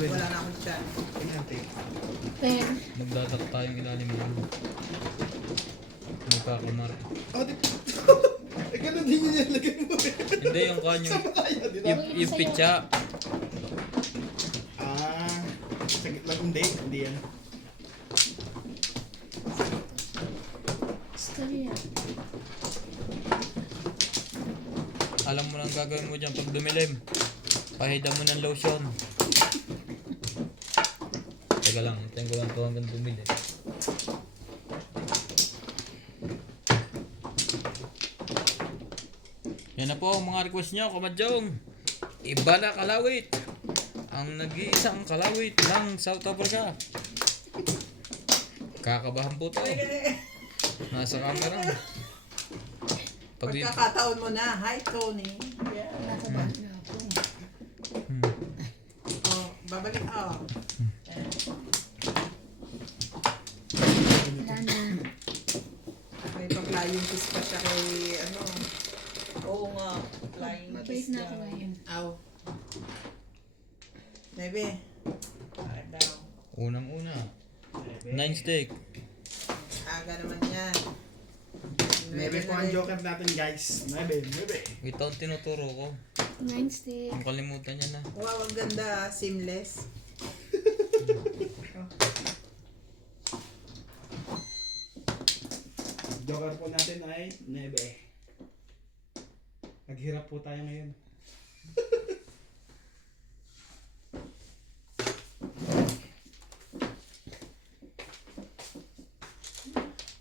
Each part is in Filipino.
Wala na akong chan. Ten. Magdadak tayong ilalim mo. Magkakamar. Oh, di... Eh, ganun din yung nilagay mo eh. Hindi yung kanyang Kaya, di ba? yung pitsa. Ah, sagit lang hindi. Hindi yan. Storya. Alam mo lang gagawin mo dyan pag dumilim. Pahida mo ng lotion. Teka lang, hintayin ko lang ito hanggang dumilim. Yan na po ang mga request nyo, Kamadyong. Ibala Kalawit. Ang nag-iisang kalawit ng South Africa. Kakabahan po to. Nasa camera. Pagkakataon mo na. Hi, Tony. Yeah. Nakabahan na ako. Oh, babalik ako. Wala na. May pag-flying kiss pa siya kay ano. Oo nga, flying Mabait kiss na ako daw. ngayon. Aw. Bebe. Bakit daw? Unang-una. 9 steak. Aga naman yan. 9 po ang joker natin guys. 9. Ito ang tinuturo ko. 9 stick. Ang kalimutan niya na. Wow, ang ganda. Seamless. Joker po natin ay 9. Naghirap po tayo ngayon.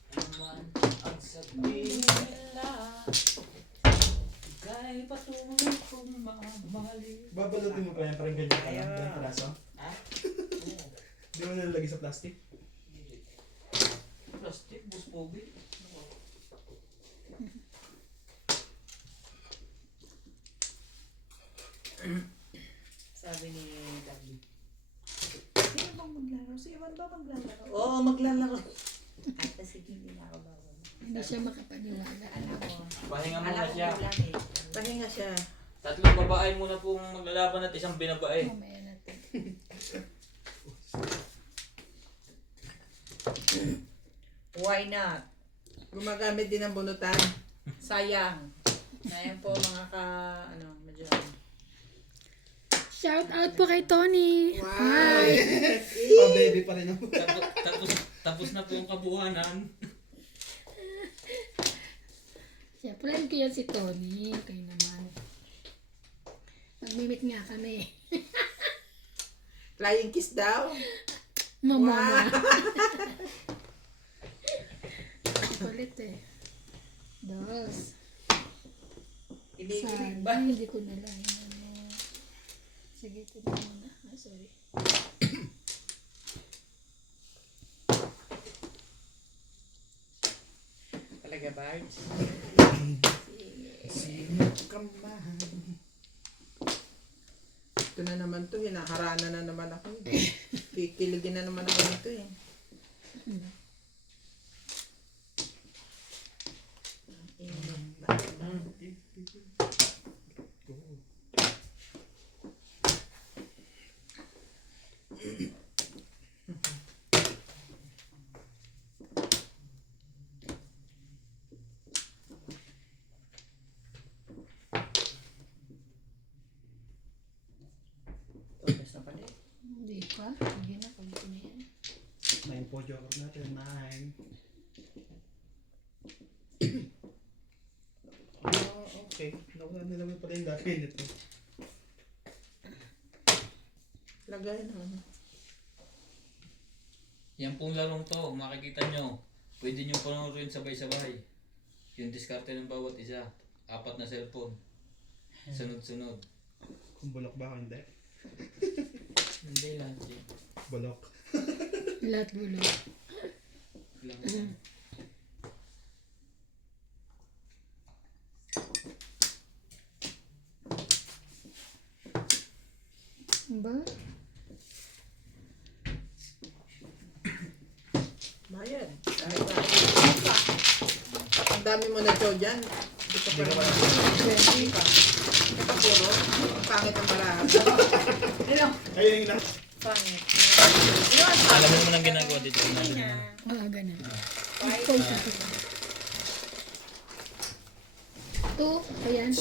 Naman ang sabihin nila, ika'y patuloy kong mamahalin. Babalutin mo pa yan parang ganyan ka lang. Ganyan peraso. Ha? Oo. Di mo nalalagay sa plastic. Plastic, buspogi. Sabi ni Daddy. Sino bang maglaro? Si Iwan ba maglalaro? Oo, maglalaro. Ay, kasi hindi na ako laro. Hindi siya makapaniwala. Alam mo. Pahinga muna Alam ko siya. lang eh. Pahinga siya. Tatlong babae muna pong maglalaban at isang binabae. Mamaya natin. Why not? Gumagamit din ng bunutan. Sayang. Sayang po mga medyo. Shout out po kay Tony. Wow. Oh, baby pa rin ako. Tapos na po ang kabuhanan. Siya, friend ko yan si Tony. Kayo naman. Magmimit nga kami. Flying kiss daw. Mama. Kulit eh. Dos. Kinikilig Sana ba? hindi ko na lang ano. Sige, ito na muna. Ah, sorry. Talaga, Bards? Sino ka man? Ito na naman to. Hinaharana na naman ako. Kikiligin na naman ako nito eh. Todas na pala eh. Hindi pa. Hindi na. Pag ito na yan. 9 po joker natin. 9. Oh, okay. Nawala na naman pala yung dati nito. Lagay na. Yan pong larong to, makikita nyo. Pwede nyo panoorin sabay-sabay. Yung diskarte ng bawat isa. 4 na cellphone. Sunod-sunod. Kung bulok ba o hindi? Hindi lang. Jay. Bulok. Lahat gulo. Lang. Ba? Bayan. Ang dami mo na show dyan. Hindi ka pa naman. Hindi pa. Hindi pa puro. Ang pangit ang marami. Ayun yung Pangit. Alam mo naman ang ginagawa dito. Ganun. Five. Ito, ito. Two, ayan.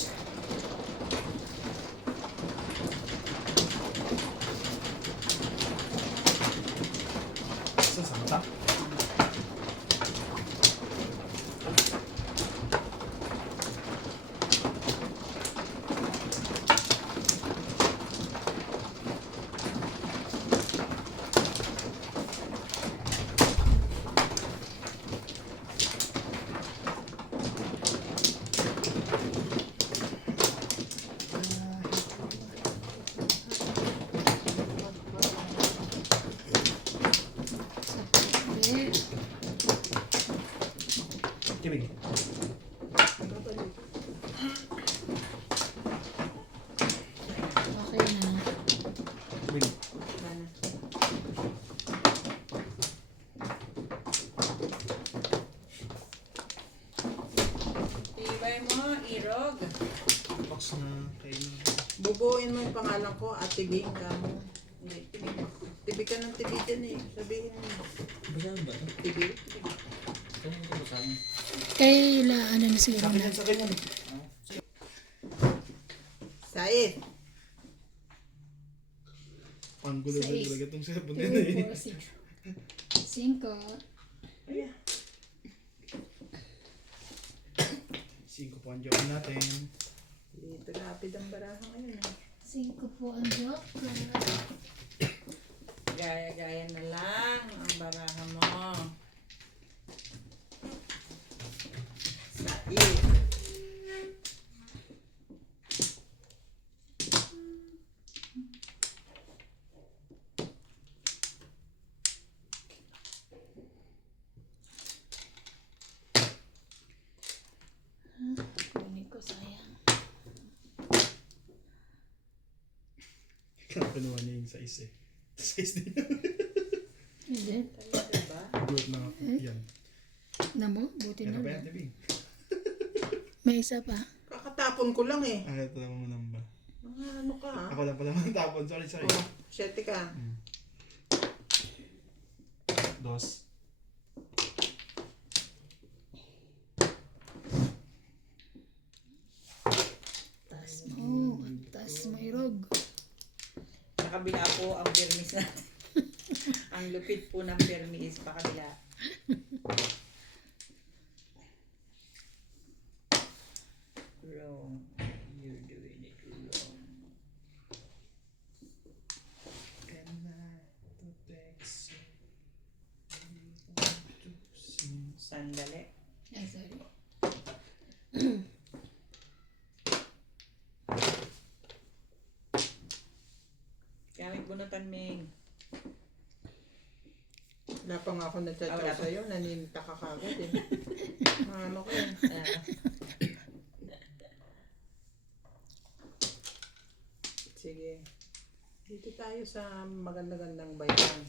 Sa santa. Okay. Tibig. Okay na. Tibig. Ibay mo, irog. Box na kayo. Bubuin mo yung pangalan ko, Ate Ging ka mo. Hindi, tibig mo. Tibig ka ng tibig dyan eh. Sabihin mo. Basahin ba ito? Tibig. Ito mo ito basahin. Kay la, ano na siguro Sa akin na. yan, sa akin yan. Said. Panggulo na Sais. talaga itong sabon din 3, eh. 4, 6. 5. 5 po ang joke natin. Dito lapid ang baraha ngayon. 5 po ang joke. Gaya-gaya na lang ang baraha mo. Said. Kunin ko sayang. Kinuha niya yung size eh. Size din. Hindi. Diba? Good na ako. Yan. Namo, buti Yan na ba yan, lang. tibig? May isa pa. Kakatapon ko lang eh. Ah, ito naman namba. Ano ka ha? Ako lang pala matapon. Sorry, sorry. Oh, 7 ka. 2. Taas mo. Taas mo irog. Sa kabila po ang permis natin. Ang lupit po ng permis pa kabila. Wrong. You're doing it wrong. Sandali. Ay, sorry. Gamit bunutan, Ming. Wala pa nga ako nagchat Wala pa. sa'yo. Naninita ka kagad eh. Ano ko eh. Ah, Sige. Dito tayo sa maganda-gandang bayan.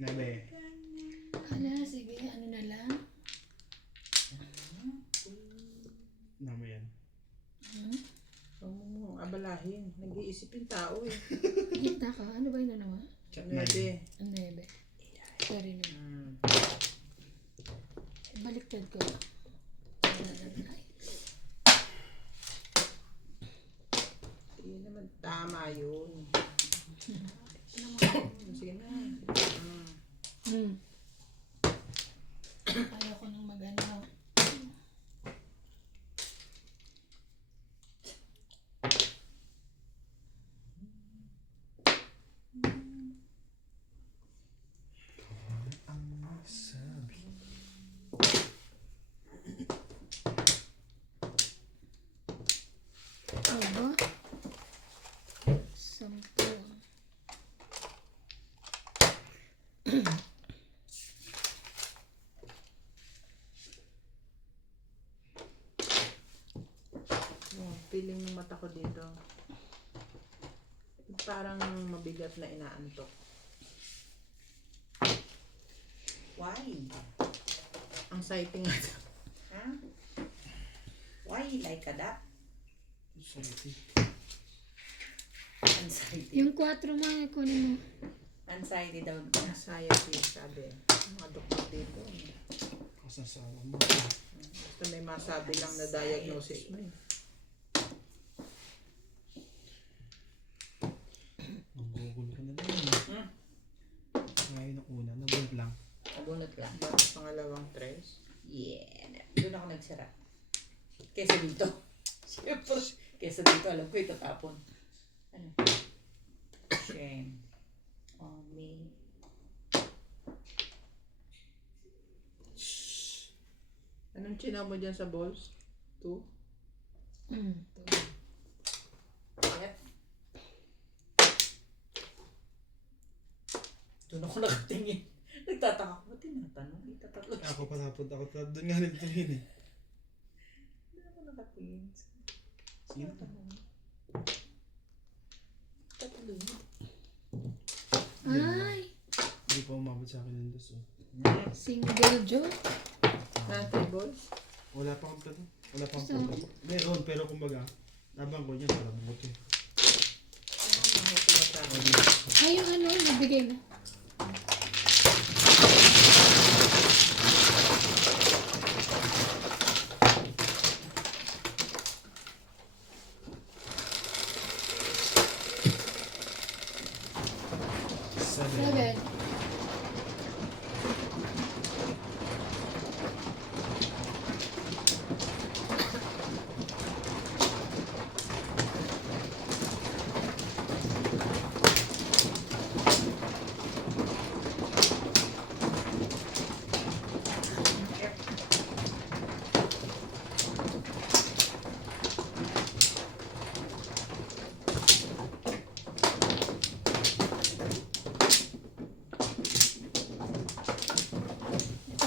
Nabe. Hala, sige. Ano na lang? Nabe yan. Huwag mo abalahin. Nag-iisip yung tao eh. Kita ka. Ano ba yun naman? Chat 9. Nuebe. Ang nebe. Sorry na. Baliktad ko. Hindi naman tama yun. Sige na. Ayoko nang mag-ano. Aba? 10. Oh, feeling ng mata ko dito. Parang mabigat na inaantok. why? Ang sighting nga. Ha? like that. Salty. Anxiety. Yung 4 mga kunin mo. Anxiety daw. Anxiety, sabi. Mga doktor dito. Kasasawa mo. Basta may masabi lang na diagnosis mo eh. Nagugol ka na lang. Ngayon ang una, nagugol lang. Nabunot lang. Bakit pangalawang tres? Yeah. Doon ako nagsara. Kesa dito. Siyempre. Kesa dito, alam ko itatapon. Ano? Shame on me. Anong chinaw mo dyan sa balls? 2? Yep. Doon ako nakatingin. Nagtataka ko. Tinatanong. Itatatlo. Ako palapod ako. Doon nga nagtingin eh. Doon ako nakatingin. Sino? Tatlo. Ay! Hindi pa umabot sa akin ng dos. Oh. Single joke. Natin balls? Wala pa akong tanong. Wala pa akong tanong. Meron, pero kumbaga, labang ko niya para bumuti. Ay, yung ano, nabigay mo. Seven. 7.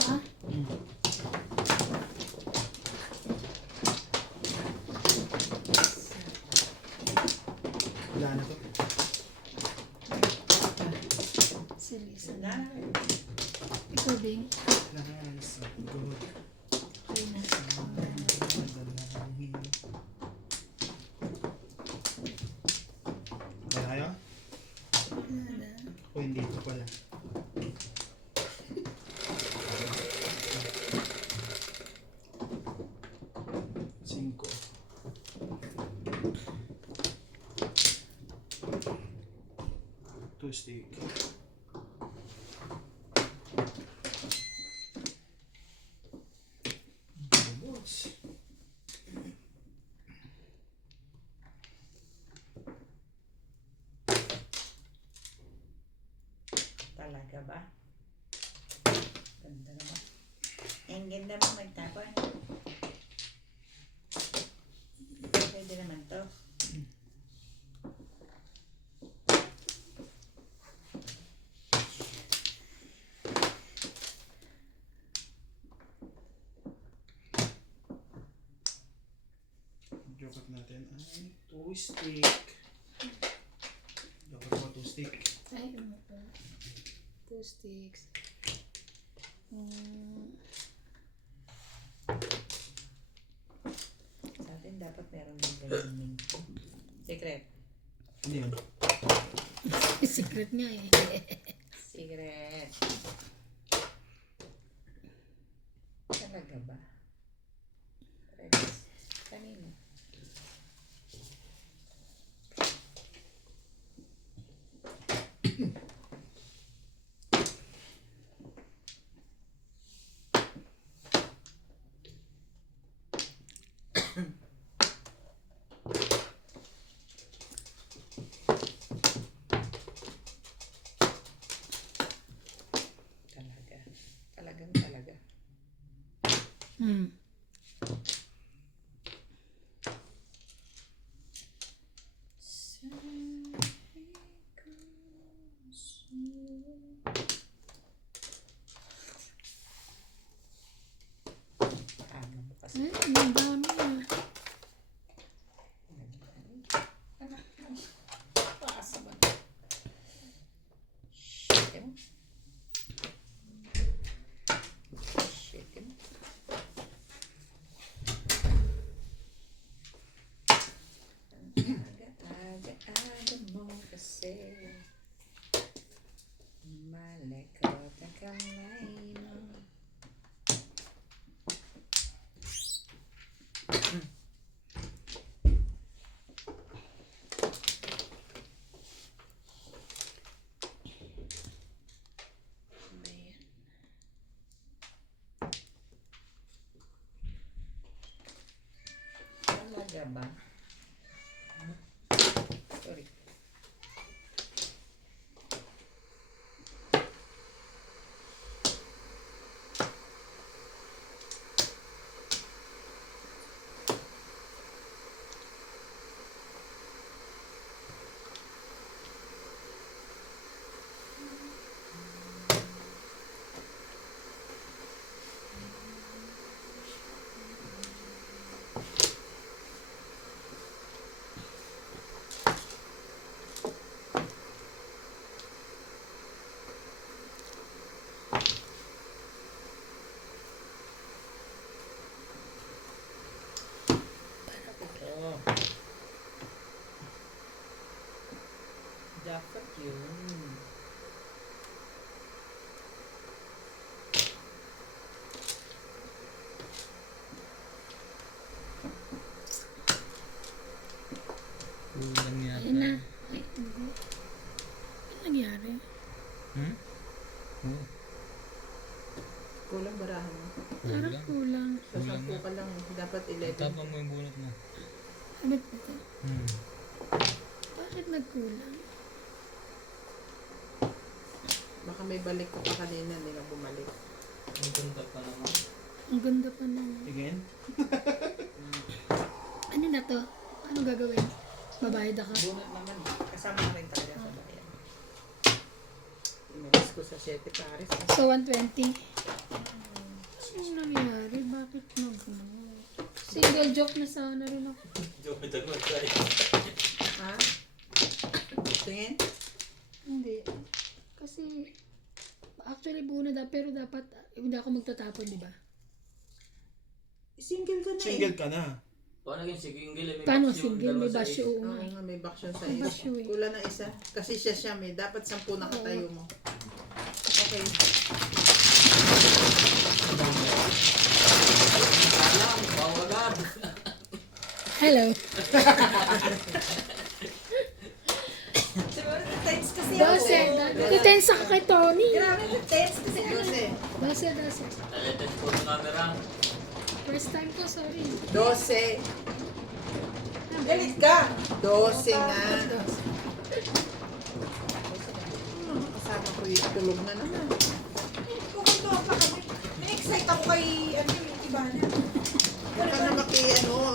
Ah, Wala na to. si Lisa. Na. Ikaw, Bing. Lahat sa good. Ayun na. Wala kayo? O hindi ito pala. Cinco. Two stick. Balls. Talaga ba? Ganda naman. Ang ganda mo magtapon. Pwede naman to. Jokat natin ay two stick. Jokat mo two stick. Ay, ano pa? 2 sticks. Sa atin dapat meron din ganun. Secret. Ano yun? Secret nga eh. Secret. Talaga ba? Rex. Kanino? Talaga. Talagang talaga. Ano mo kasi? Ang dami ah. Anak mo. Paasa ba? Shit mo. Shit mo. sa kamay mo. Ba yan? Talaga ba? Sorry. Ito. Dapat yun. Kulang yata. Ayun na. Ay, hindi. Ano nangyari? Hmm? Oo. Kulang barahan mo. Parang kulang. Sa 10 ka lang. Dapat 11. Tapang mo yung bunot mo. Ano po ito? Hmm. Bakit nagkulang? Baka may balik ko pa kanina, hindi na bumalik. Ang ganda pa naman. Ang ganda pa na. Again? Ano na to? Ano gagawin? Babayad ako? Bunot naman. Kasama na rin talaga sa bayan. Inalis ko sa 7 pares. So, 120. Ano nangyari? Bakit single joke na sana rin ako. Joke ito ko tayo. Ha? Tingin? Hindi. Kasi, actually buo na pero dapat hindi ako magtatapon, di ba? Single ka na Single ka na. Paano naging single? May Paano box yung single? dalawa May sa basyo. is. Oo nga Oo eh. nga, may baksyon sa May isa. basyo eh. Kulang na isa. Kasi siya may. Dapat 10 nakatayo mo. Okay. Alam, bawagad. Hello. Siguro tense kasi Dose. Detensa ka kay Tony. Grabe, tense kasi ako. 12. Dose. Talagang po sa camera. First time ko, sorry. 12. Galit ka. 12 nga. Kasama ko yung tulog na naman. Kukunto pa kami. In-excite ako kay yung iba na. Huwag ka na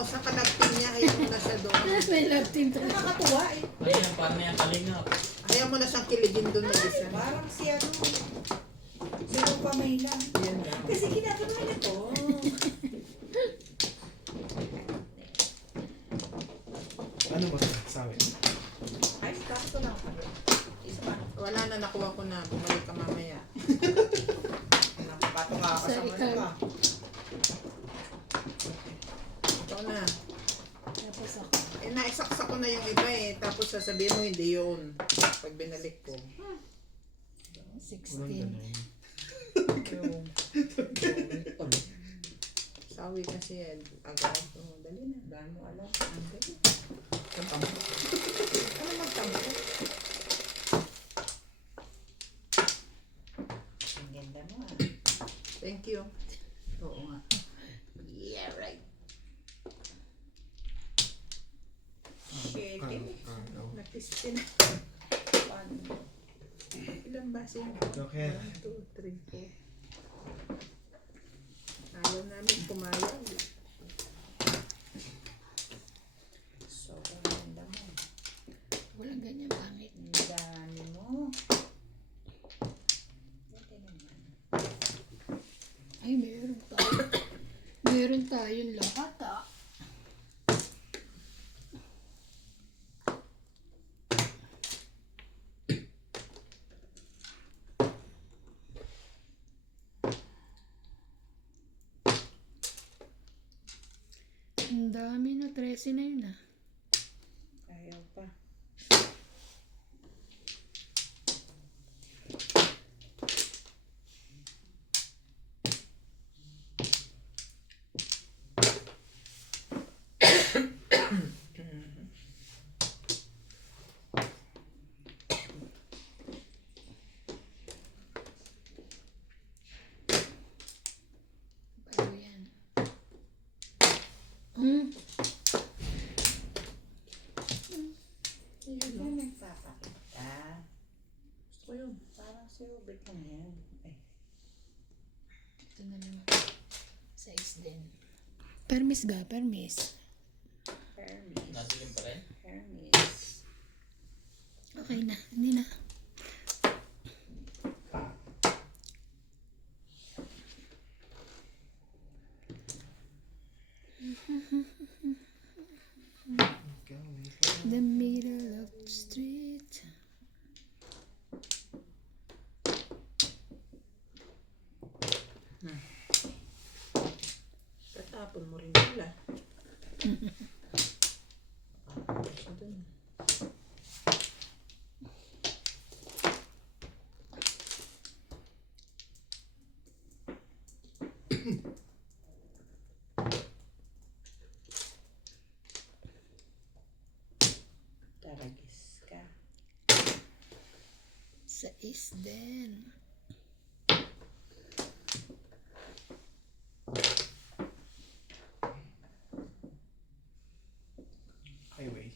sa kalagpin niya. Ayaw mo na siya doon. May love team to. Nakakatuwa eh. Ayun, paano niya kalingap? Ayaw mo na siyang kiligin doon mag-isa. Parang si Sino pa may lang. Yan lang. Kasi ginagawa niya to. Ano ba sabi? Ay, sakto lang. Isa pa. Wala na, nakuha ko na. Bumalik ka mamaya. Nakapatong ka Sa kasama ikaw. ka. Ito na. Tapos ako. Eh, naisaksa ko na yung iba eh. Tapos sasabihin mo, hindi yun. Pag binalik ko. 16. Yung... Sawi kasi eh. Agad. Oh, dali na. Dahil mo alam. Ang dali. Magtampo. Ano magtampo? Ang ganda mo ah. Thank you. Oo nga. Yeah, right. Shake it. Nag-15. Ilang base yun? Okay. 1, 2, 3, 4. Ayaw namin pumayag. So, ang ganda mo. Walang ganyan pangit. Ang dami mo. Ganda naman. Ay, meron tayo. Meron tayong lahat ah. Ang dami na, 13 na yun ah. Ayaw pa. si Robert lang yan. Ay, Ito na lang. Size din. Permis ga, permis. Hermes. Nasilim pa rin? Hermes. Okay na, hindi na. The middle of the street. Tatapon mo rin pala. Siya dun. Taragis ka. Size din. Highway.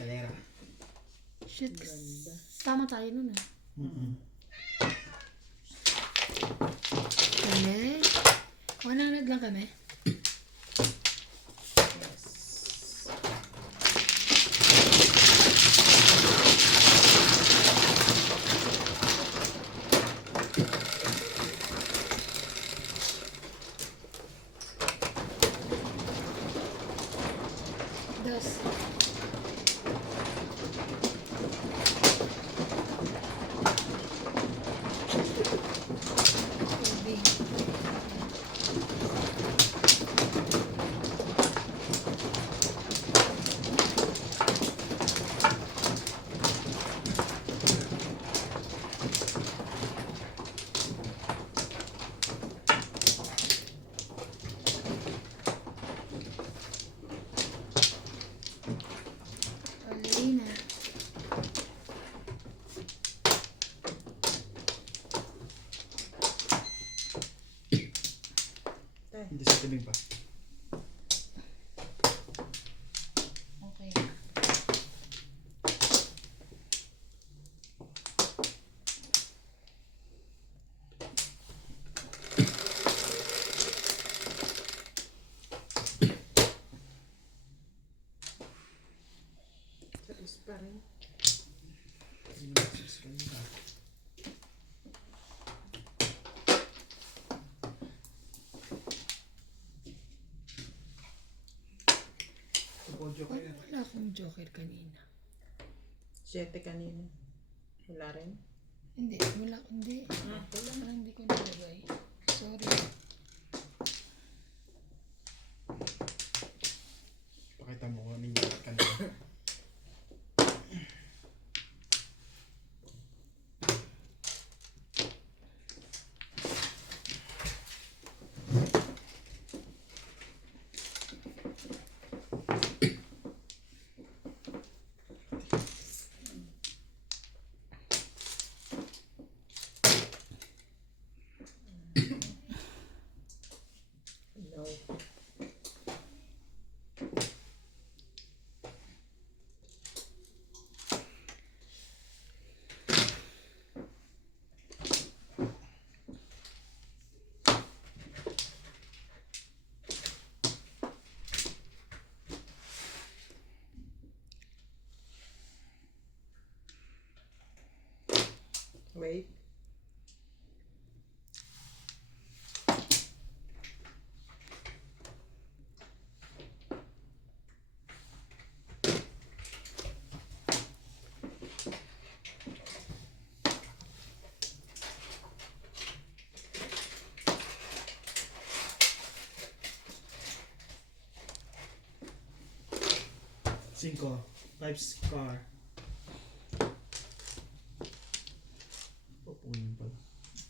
Kalera. Shit. Tama tayo nun ah. Kami? 100 lang kami. Dos. Tubig. Paulina. Hindi sa tibing pa. Okay. Size pa rin. Wala akong joker kanina. 7 kanina. Wala rin. Hindi, wala. Hindi. Parang hindi ko nilagay. Sorry. Pakita mo kung anong yung kanina. No. Wait. 5. 5 scar. Pupunin pala.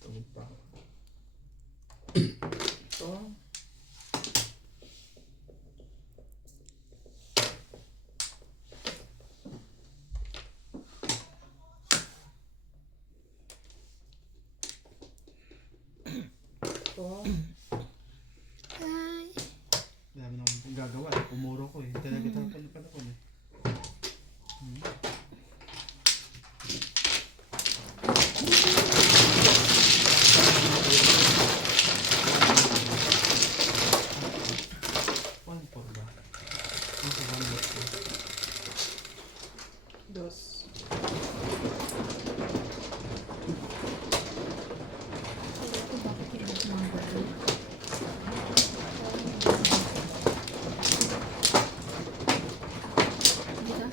Tawag pa ako. Ito. Ito. Ay. Dami na akong gagawa. Pumuro ko eh. Talaga tapon pa ako eh. One por ba? Ano sa one box ko? Dos. Ito bakit hindi sumabalo? Hindi ka?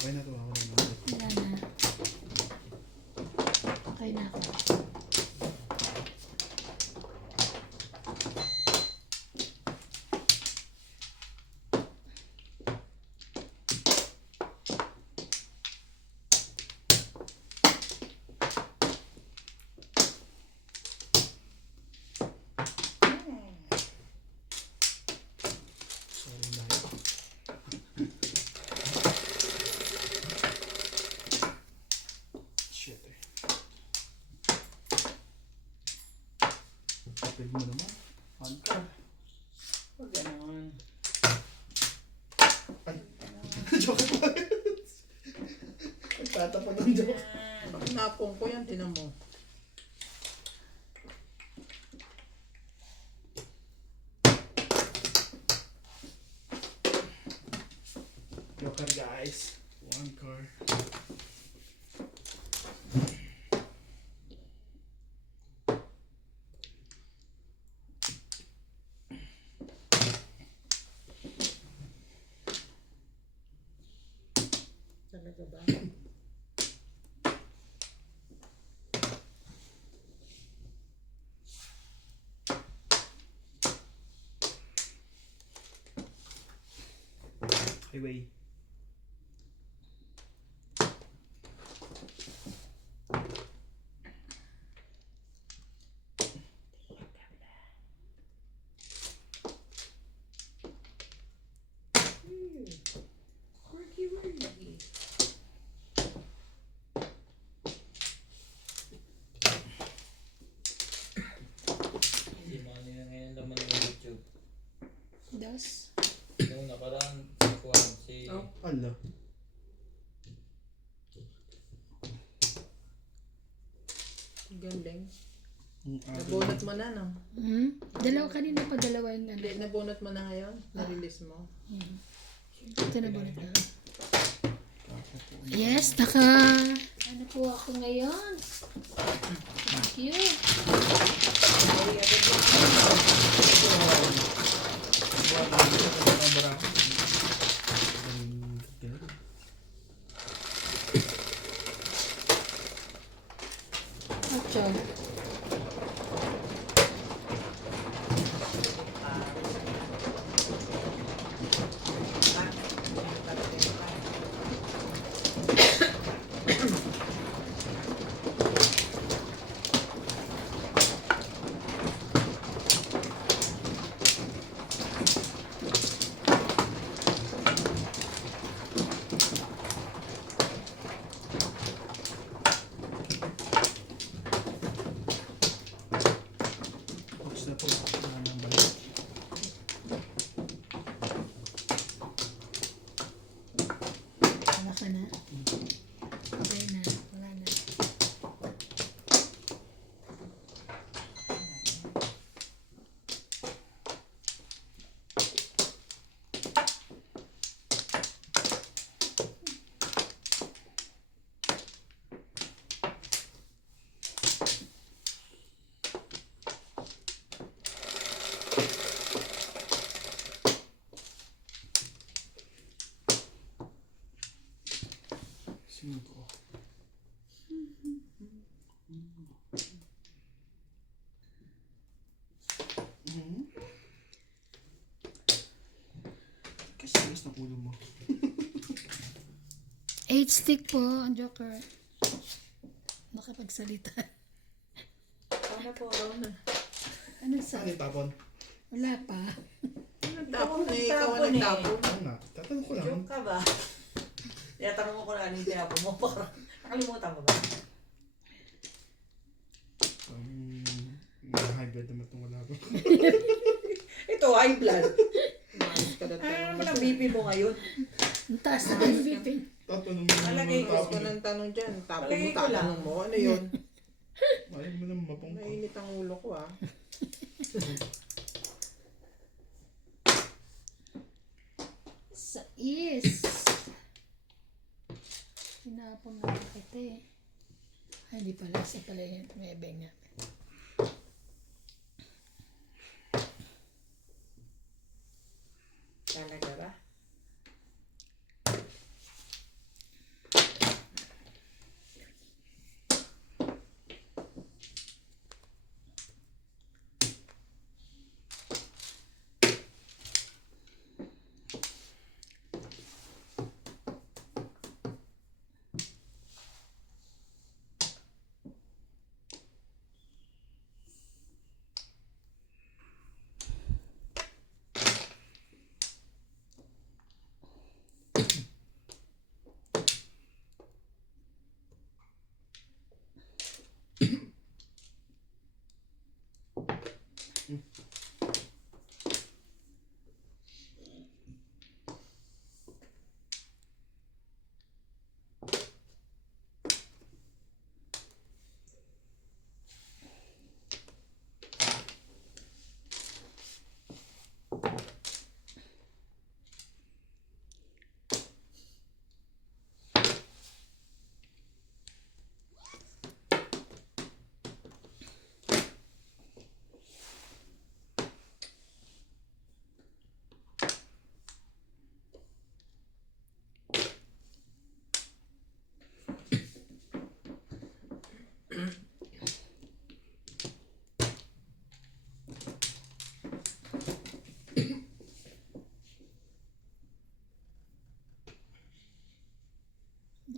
Okay na to. Ako na naman. Wala na. Okay na ako. Sorry dahil. Shit eh. Kapil mo naman. Hanta. Huwag ganon. Ay. Joke pa. Nagtatapon ng joke. Yan. Pag napong ko yan, tinan mo. Joker guys. One car. Talaga ba? Highway. Quirky, quirky. Si Manny na ngayon laman ng YouTube. Dos. Yung nakaraan, si Juan, si... Oh. Ala. Galing. Ang Nabunot mo na, no? Hmm? Dalawa kanina pa dalawa yung ano. Hindi, nabunot mo na ngayon? Na-release mo? Ito na ba na? Yes, ano po ako ngayon? Thank you. Ay, agad yun. Ocho. Box na po. Wala nang balik. Wala ka na? Okay na. Wala na. Tigas na ulo mo. 8 stick po, ang Joker. Makapagsalita. Ano po? Ano sa? Ano yung tapon? Wala pa. Tapon eh, ikaw Tapon ang eh. nagtapon. Oo nga. Tatanong ko lang. Joke ka ba? Tinatanong mo kung ano yung tinapon mo. Parang nakalimutan mo ba? High blood naman itong wala ko. Ito, high blood. Umayos ka na Ano tayo. naman ang BP mo ngayon? Ang taas na ang BP. Tatanong mo Malagay Tapos tapon. ka ng tanong dyan. Tapon mo, Palagay ko lang. tatanong mo. Ano yun? Ayaw mo naman mapong ko. Nainit ang ulo ko ah. Sa is. Hinapon na kita eh. Ay, di pala. Isa pala yun. May nga. Talaga ba?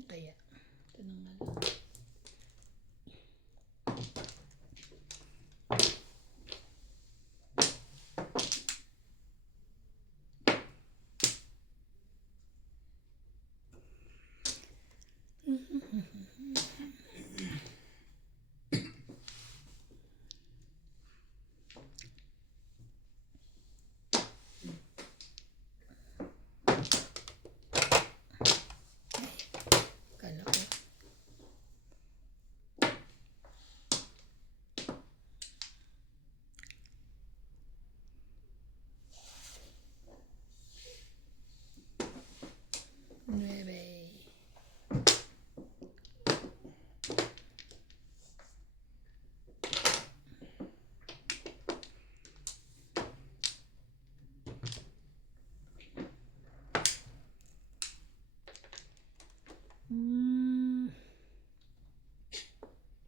Kaya, ito na nga lang. Kala ko. Nueve.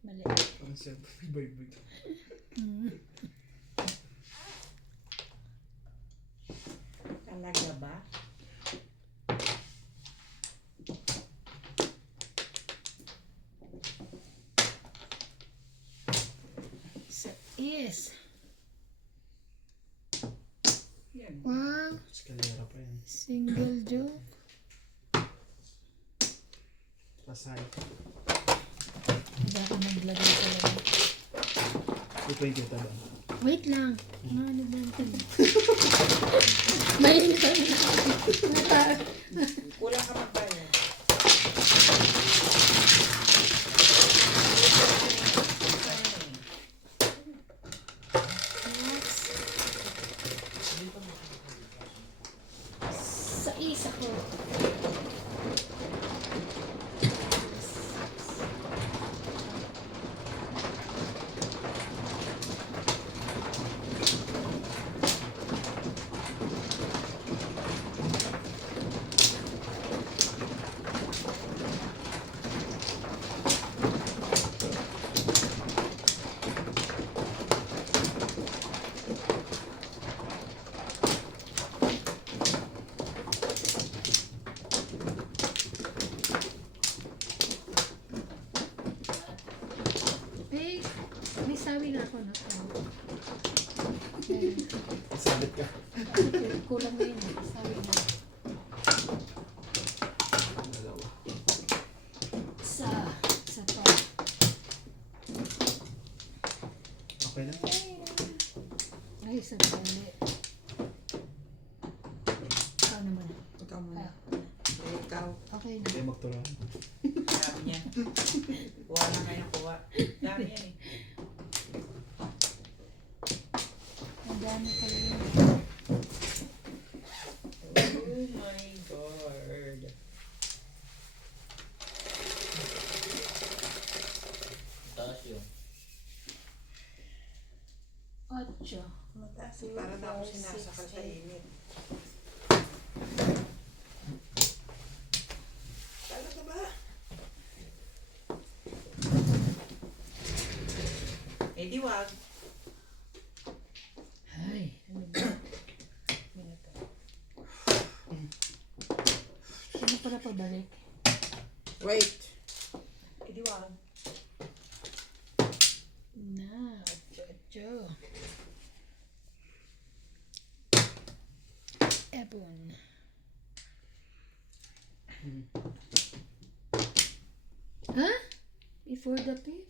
Mali. Parang siya. Iba-iba. Talaga ba? Sa is. Yan. Wow. Escalera pa yan. Single joke. Pasay. Hindi ako naglagay talaga. 220 ito ba? Wait lang. Ano ba ito? Mainit ang Kulang ka magbayad. Sa isa ko. sa bali. Ikaw naman. Ikaw muna. Ah, Ikaw. okay na. Hindi magturan. Dami niya. Kuha na kayo, kuha. Dami yan eh. Ang dami pala yun. Oh my God. Taas yun. 8. Mataas. Para na ako sinasakal sa init. Talaga ba? Eh di wag. Ay. Ano ba? Minuto. Sino pala pabalik? Wait. Eh di wag. Na. 8. Ebon. Ha? Before the fifth?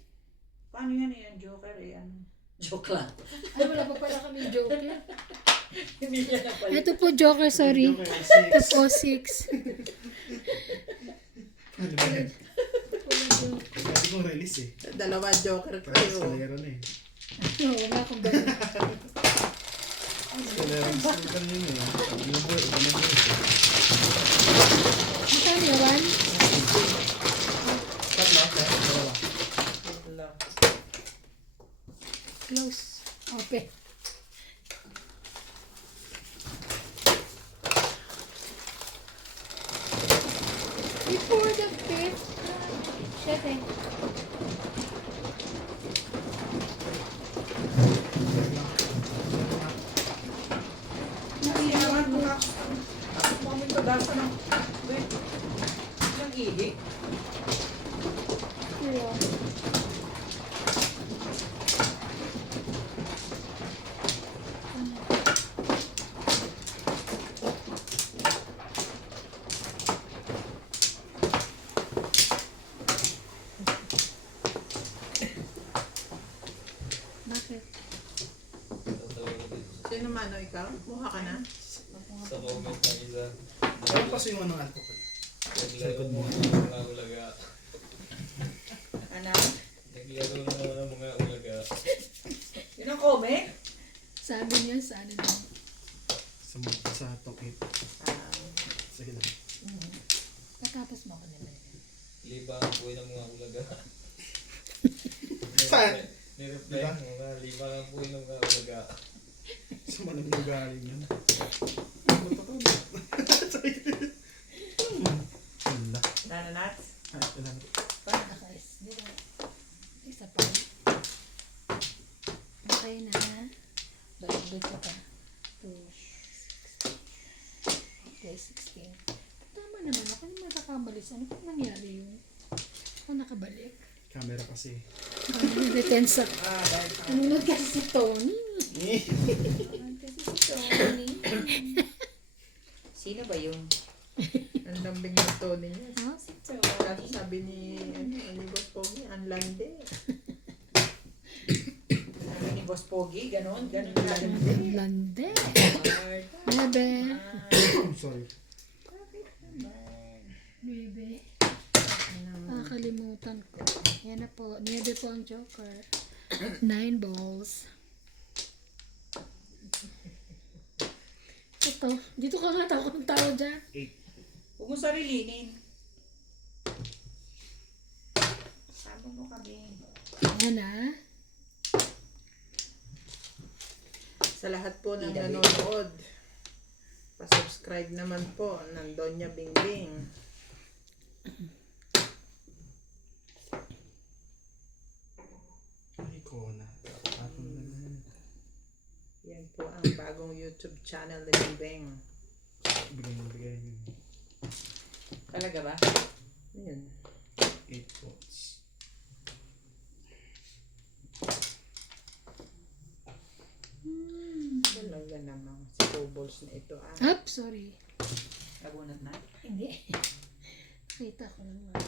Paano yan eh? Ang joker eh. Ano? Joke lang. Ay, wala pa pala kami joker. Hindi niya na pala. Ito po joker, sorry. Okay, Ito 6. po 6. Ano ba yan? Wala joke. Dati kong release eh. Dalawa joker Parang kayo. eskalera na eh. Wala akong ganun. Eskalera ang sultan yun eh. Yung boy, iba na boy. Magkano yawan? Tatlo? Dalawa. Wala. Close. Open. Before the fifth. Chef eh. Hindi naman mukha. Mukha mo gasa ng... Wait. Yung ihi. Kaya. Bakit? Sino mano ikaw? Mukha ka na? Sa comment ng isa. Ano pa yung anong alcohol? Naglaro mo ng mga ulaga. Ano? Naglaro mo ng mga ulaga. Yun ang comment? Sabi niya sa ano lang. Sa top 8. Sige lang. Katapos mo ako nila. Liba ang buhay ng mga ulaga. Saan? Nireply Diba? mo nga, liba ang buhay ng mga ulaga. Sa malamang galing yun. Ano to? Wala. Nananats? Ay, wala. Nakais. Di ba? Isa pa. Okay na. Balik ko pa. 2, 6, 16. Tama naman. Ako naman nakakamalis. Ano pa nangyari yun? Ako nakabalik. Camera kasi. Detensa. Dahil sa... Nanonood kasi si Tony. Nanonood kasi si Tony. Sino ba yun? Ang lambing ng Tony niya. Ah, si Tony. Kasi sabi ni, ni Boss Pogi, ang lande. Sabi ni Boss Pogi, ganon, ganon. Ang lande. Bebe. Sorry. Bebe. Nakakalimutan ko. Yan na po. Niebe po ang joker. 9 balls. Ito. Dito ka nga tao ng tao dyan. 8. Huwag mo sarilinin. Sama mo kami. Yan na. Sa lahat po ng Ida, nanonood, pa-subscribe naman po ng Donya Bingbing. Ay, Kona. Ako na naman. Yan po ang bagong YouTube channel ni Bingbing. Bigay yun. Talaga ba? Yun. 8 votes. Talaga namang si Bubbles na ito. Up, sorry. Nabunot na? Hindi. Nakita ko lang.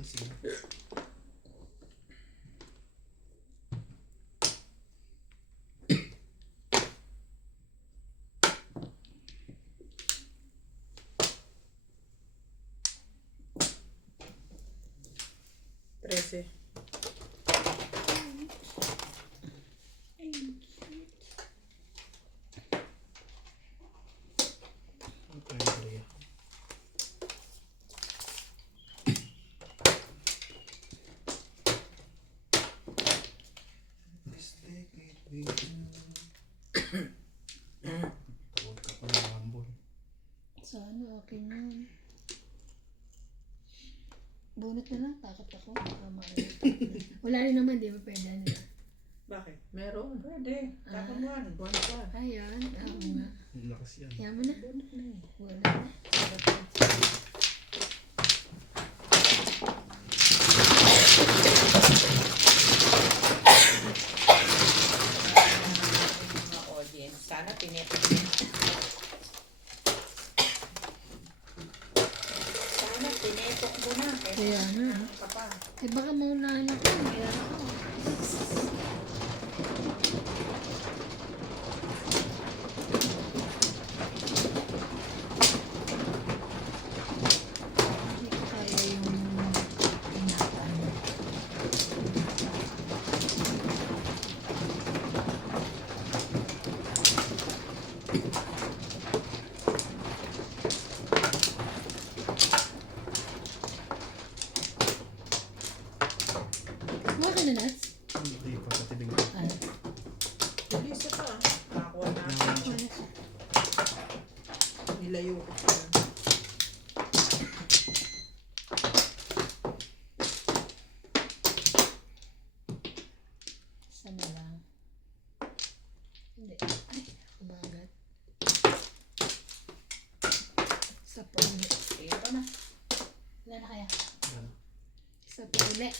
Sige. 13. Okay, Maria. Tawag ka pa ng ambon. Sana okay na yun. Bunot na lang, takot ako. Tama rin. Wala rin naman, di ba pwede ano na. Bakit? Meron. Pwede. Takot one. One pa. Ayan, oo nga. Ang lakas yan. Yaman na. Bunot na eh. Wala na. Mga audience. Sana tinetok. Sana tinetok mo na. Kaya na. Ka pa. Eh baka maunahan ako. Kaya ako. Hindi ko kaya yung ingatan. Kuha ka na, Nats? Hindi pa sa tibing. Ay, Tulisa pa. Nakakuha na. Naman siya. Nilayo ko pa. isa na lang. Hindi. Ay, kumagat. Isa pa ulit. Ito na. Wala na kaya? Yan. Isa pa ulit.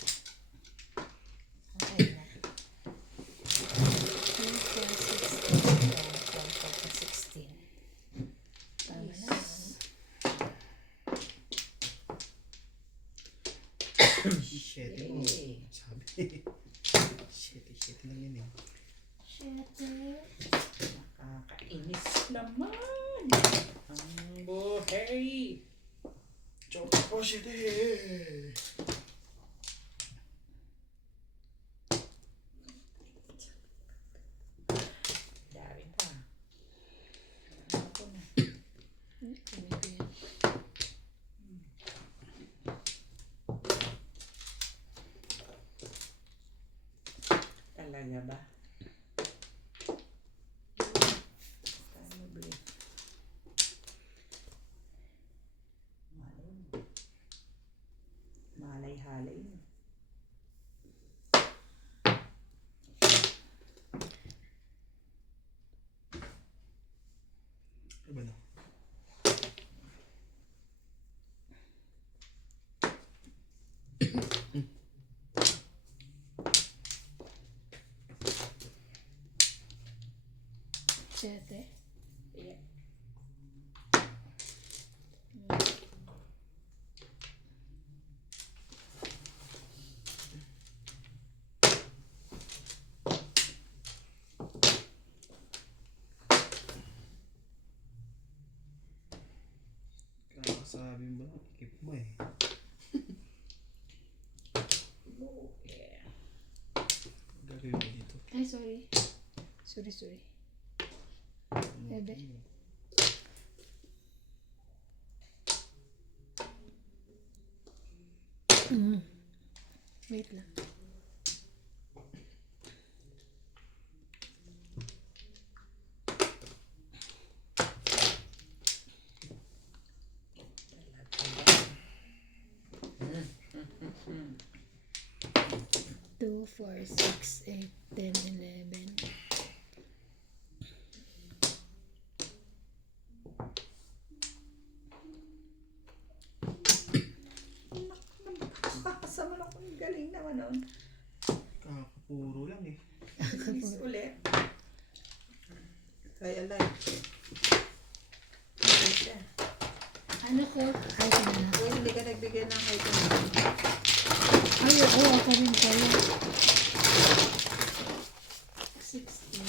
Okay na. 16. Tama na. Shit, mo. Eh. Sabi. Shit lang yun eh. Nakakainis naman. Ang buhay. Joke po, shit eh. Dari pa. Ako na. Kumito yan. Talaga ba? Paano ba yun? Malay mo. Malay-halay mo. Ano ba na? Siyete. Yeah. Kakasabi ba? Keep mo eh. Oh, yeah. Gagawin mo dito. Ay, sorry. Sorry. Bebe. Wait lang. Two, 4, 6, 8, 10, 11. Nakakasama ako. Ang galing naman nun. Kakapuro lang eh. Please ulit. Kaya like. Isa. Ano ko? Ay, ka na. Kung hindi ka nagbigay ng height mo. Ay, oo, ako rin pala. 60.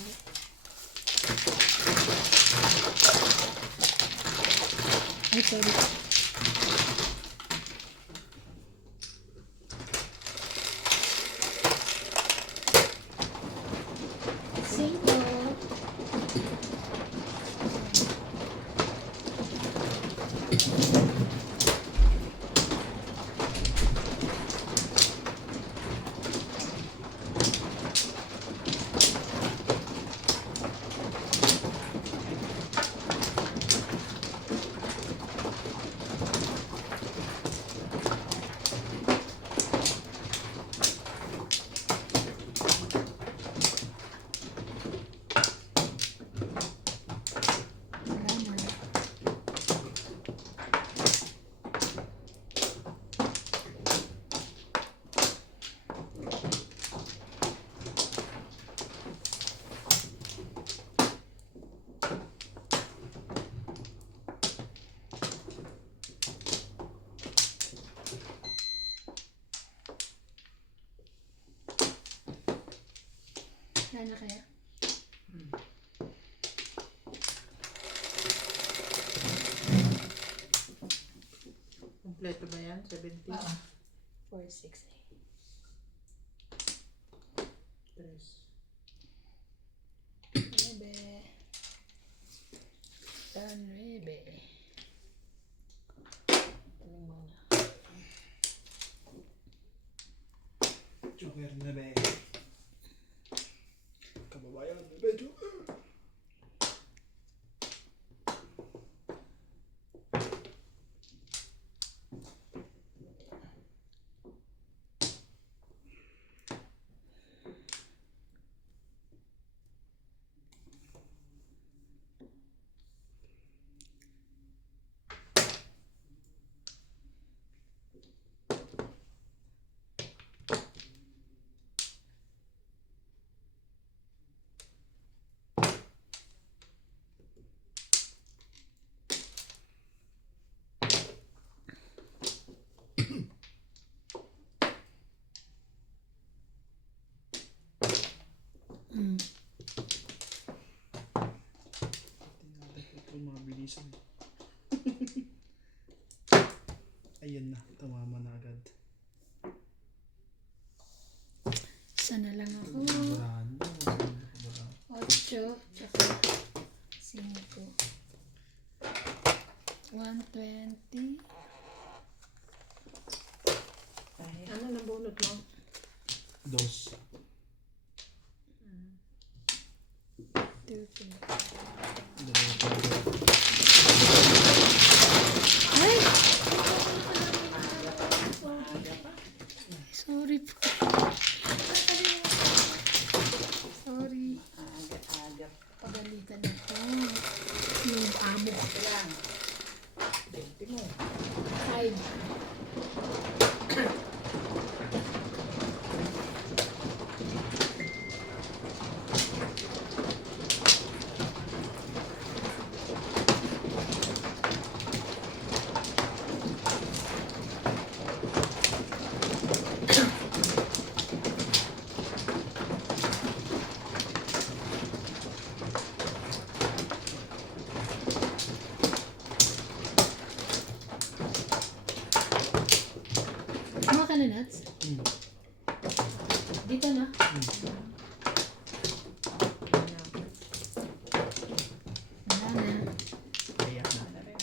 Ay, sorry. Sana kaya? Kompleto ba yan? 17? Oo. 4, 6, 3. 9. 9. Taling muna. Joker na ba? Kababayan, bebe, Joker. Tinatakot ko mga bilisan. Ayan na, tumama na agad. Sana lang ako. Burahan mo, burahan. 8, tsaka 5. 120. Ay, Ano nabunot mo? 2. 30. Dalawa. Ay! maaga pa. Sorry po. Sorry. Aga. Pagalitan ako. Yung amo ko. Ito lang. 20 mo. 5. Tama ka na, Nats? Dito na. Wala na. Kaya na. Ano rin?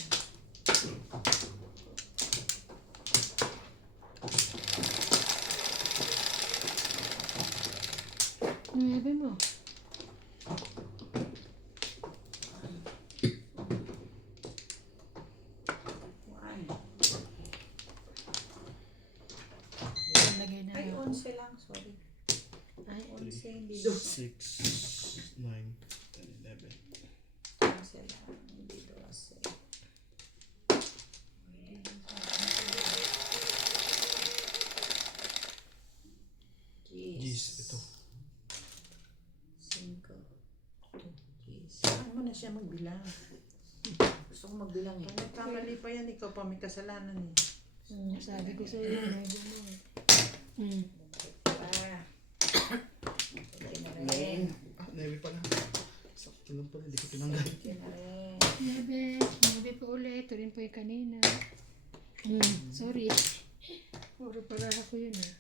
Nuebe mo. One. Lagay na Ay, ako. 11 lang. Sorry. Ay, 11 hindi 6, 12. 9, 10, 11. 11 lang. Hindi 12. Gis, ito. 5. Gis. Saan mo na siya magbilang? Gusto ko magbilang eh. Kung nagkamali pa yan, ikaw pa may kasalanan eh. sabi ko sa iyo, nuebe mo. Ah. Okay na rin. Ah, 9 pala. Sakto lang pala, hindi ko tinanggal. Okay na rin. Nuebe po ulit. Ito rin po yung kanina. Sorry. Puro para ako yun eh.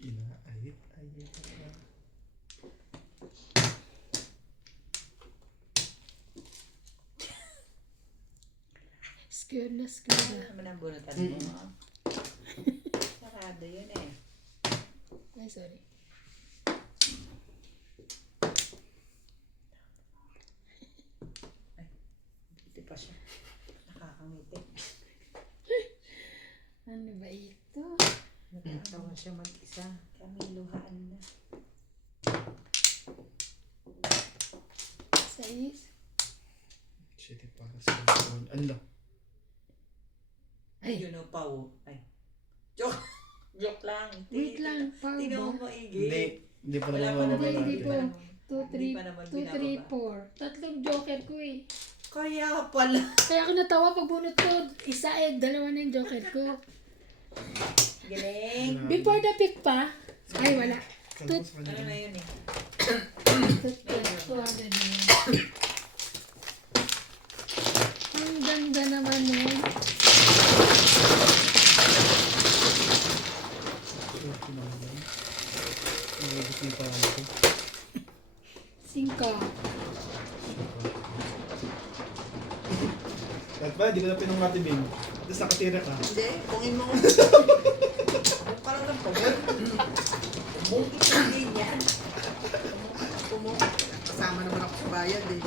Inaayit. Scared na scared Ano na. naman ang bunutan mo? Sarado yun eh. Ay, sorry. Hindi pa siya. Nakakangiti. Ano ba ito? Nagkatawa siya mag-isa. Kamiluhaan na. 6. Shit, para sa phone. Ala. Ay, yun o, Pao. Ay. Joke. Joke lang. Wait lang. Pao Tingnan mo ba? maigi. Hindi pa Wala naman pa naman. Hindi po. Hindi pa naman 2, 3, 4. Tatlong joker ko eh. Kaya pala. Kaya ako natawa pag bunot ko. Isa eh, dalawa na yung joker ko. Galing. Before the pick pa. Ay, wala. Kala ko sa Ano kanya. na yun eh? Toothbrush, 200 na yun. Ang ganda naman nun. Swerte naman yan. Nalabot niyo pa lang ito. 5. Kahit ba, di ko na pinungatibing. Tapos nakatira ka. Hindi, pungin mo. Yung parang lang pumul. Bukit yung din yan. Pumo. Kasama naman ako sa bayad eh.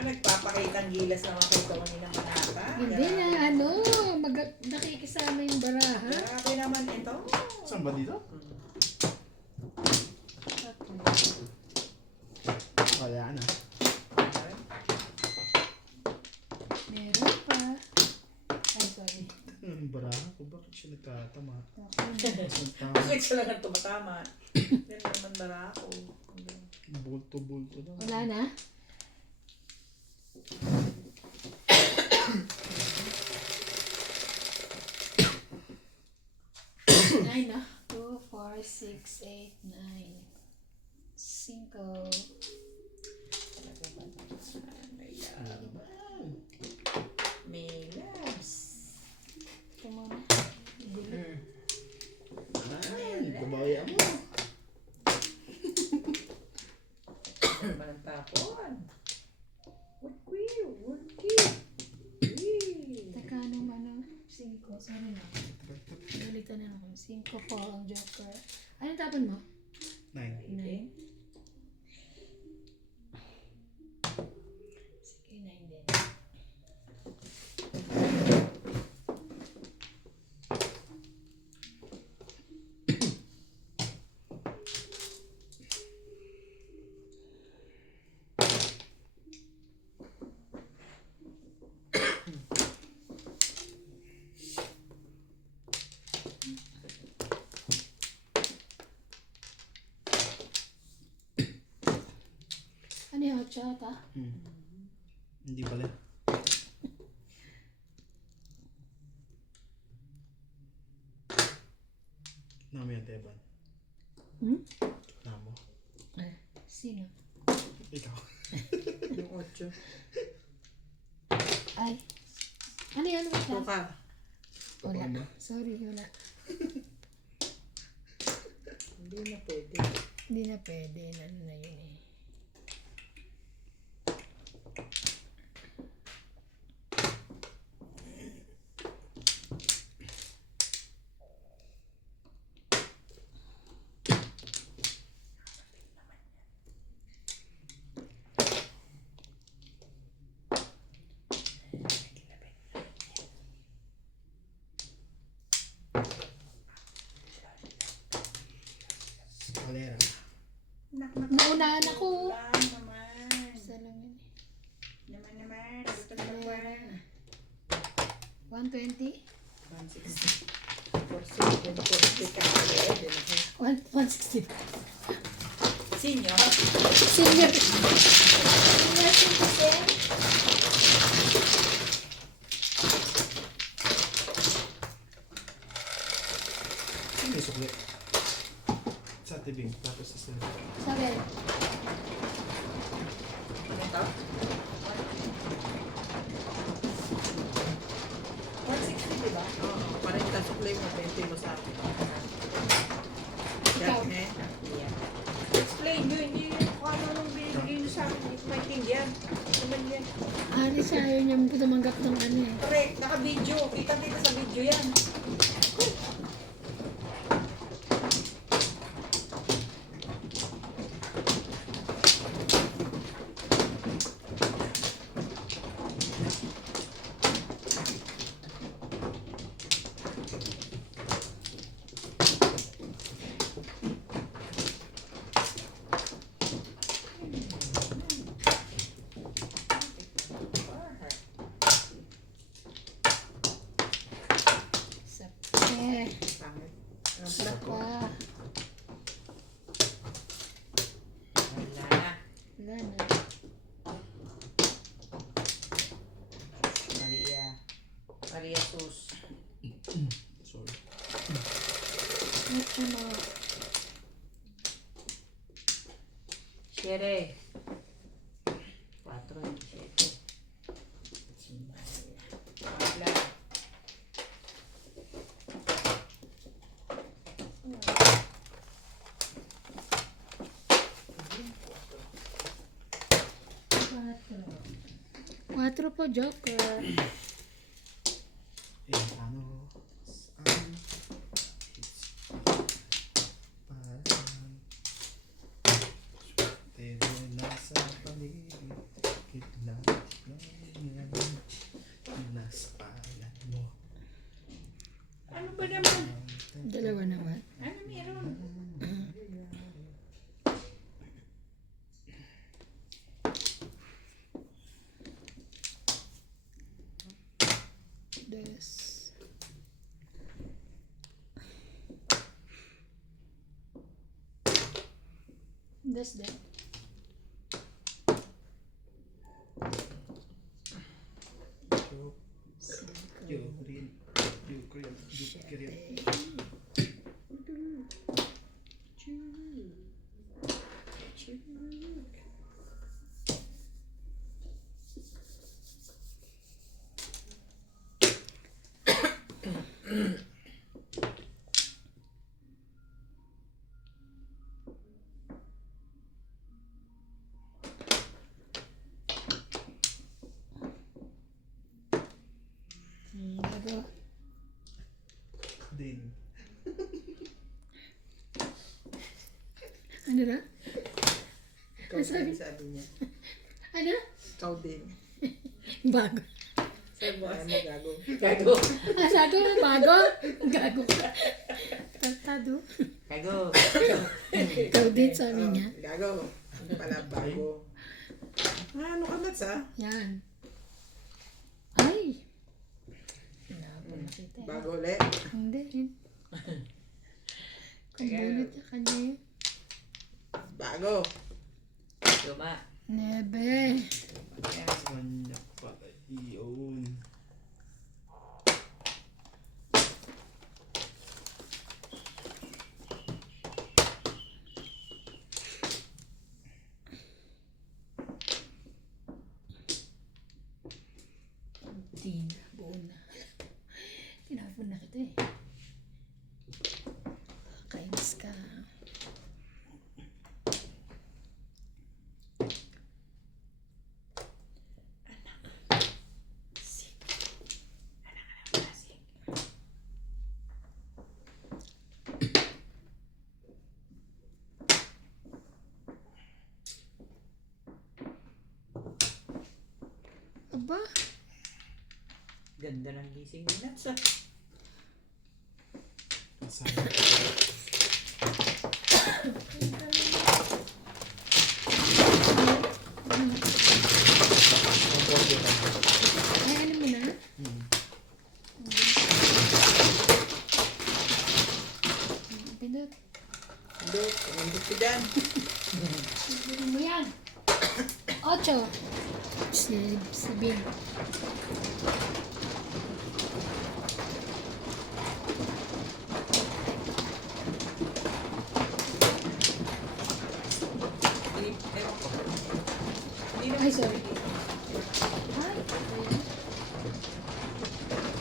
Nagpapakitang gilas na mga katawan ni ng manata. Hindi na, nakikisama yung baraha. Grabe naman ito. Saan ba dito? Wala na. Meron pa. Ay, sorry. Ang baraha ko, bakit siya nagtatama? Okay. Saan tama? Bakit siya lang ang tumatama? Yan naman dala ako. Bulto-bulto lang. Wala na? Nine na. 2, 4, 6, 8, 9. 5. May labs. Ito muna. Ay, babawi mo. Ano ba ang tapon? What queer? What queer? Teka, ano? 5. Sorry na. Nalitan na ako. 5 po ang joker. Anong tapon mo? 9. 9. Sige, 9 din. Ano yung horchata? Hindi pala. Namo yan, Teban. Namo. Sino? Ikaw. Yung 8. Ay. Ano yan? Wait lang. Tukar. Wala. Paano? Sorry, wala. Hindi na pwede. Hindi na pwede. Ano na yun eh. Kalera. Naunahan ako. Lang naman. Isa lang yun eh. Naman. Ito na naman. 120? 160. 460 ka. 160. Senior. Senior. Senior citizen. Sino yung sukli? Sa tibing. Tapos sa sila. Sabi. Ano ito? 160, di ba? Oo, parang kasuklay mo, 20 mo sa akin. Ikaw. Yan, eh. Yeah. Explain nyo, hindi kung ano nung binigay nyo sa akin. Hindi ko maintindihan. Naman yan. Ari siya, ayaw niya tumanggap ng ano eh. Correct, naka-video. Kita-kita sa video yan. Sabi. Tama Isa pa. Wala na. Wala na. Maria. Maria Sus. Sorry. Ito na. Shere. 4 y 7. Wala. Quatro po, Joker. Ano? Saan? Parang pero nasa paligid kitla ng nasa palan mo. Ano ba naman? Dalawa naman. Ano meron? Dos. Dos din. Ukraine. Bago. Din. Ano na? Ikaw din, sabi niya. Ano? Ikaw din. Bago. Sabi mo, ano gago? Gago. Sabi mo bago? Gago ka. Tartado. Gago. Ikaw din, sabi niya. Gago. Ano pala, bago. Ah, ano ka, Mats, ah? Yan. Ay! Hinapon na kita. Bago ulit. Hindi. Kumbunot niya kanya yun. Bago. Luma. Nebe. Kanya pala iyon. Tinapon na. Tinapon na kita eh. Kainis ka. Aba, Ganda ng gising ni Nats ah. Masaya. ay alam mo na? Pindot. Dok, umindot ka dyan. Sabihin mo yan. 8. Sabihin. Ewan ko. Hindi na Ay, sorry. Ay, ayan.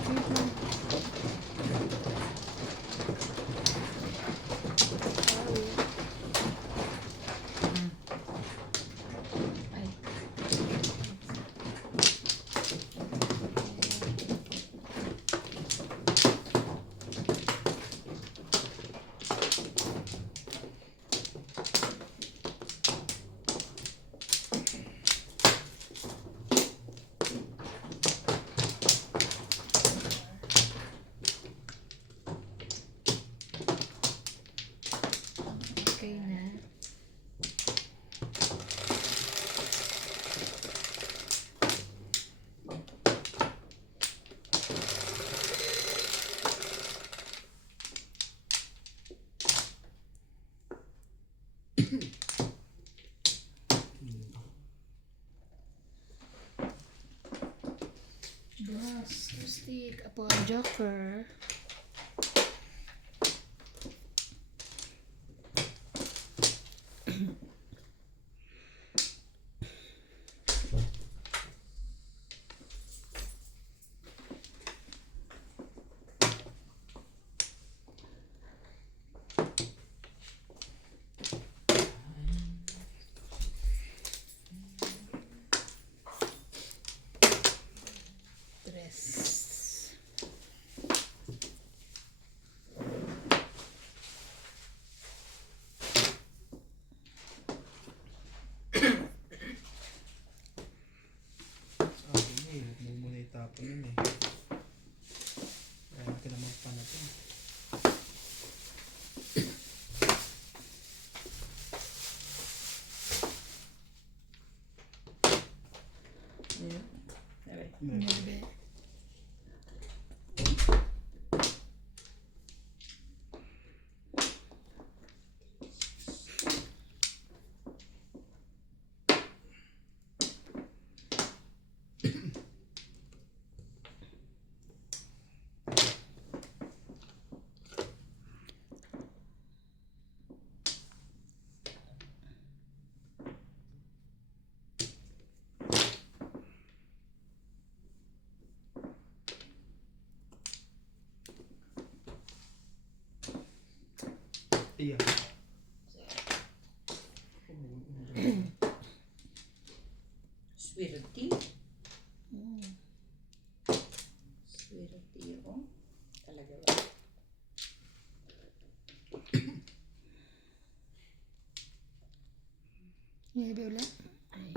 Wait lang. Sorry. Ay. po, Joker. Tres. Sabi mo eh, huwag mo muna itapon yun eh. Kaya natin naman pa na ito. Sabi. Nuebe. Iya. Swerte. Swerte oh. Talaga ba? Nuebe ulit. Ay.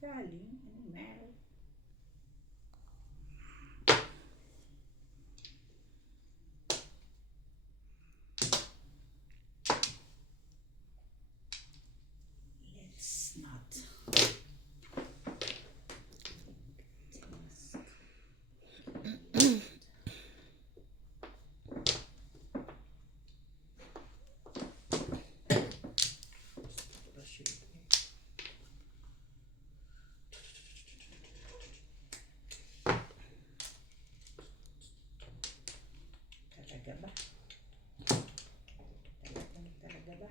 Galing. Animal. Let's not. Talaga ba? Talaga ba?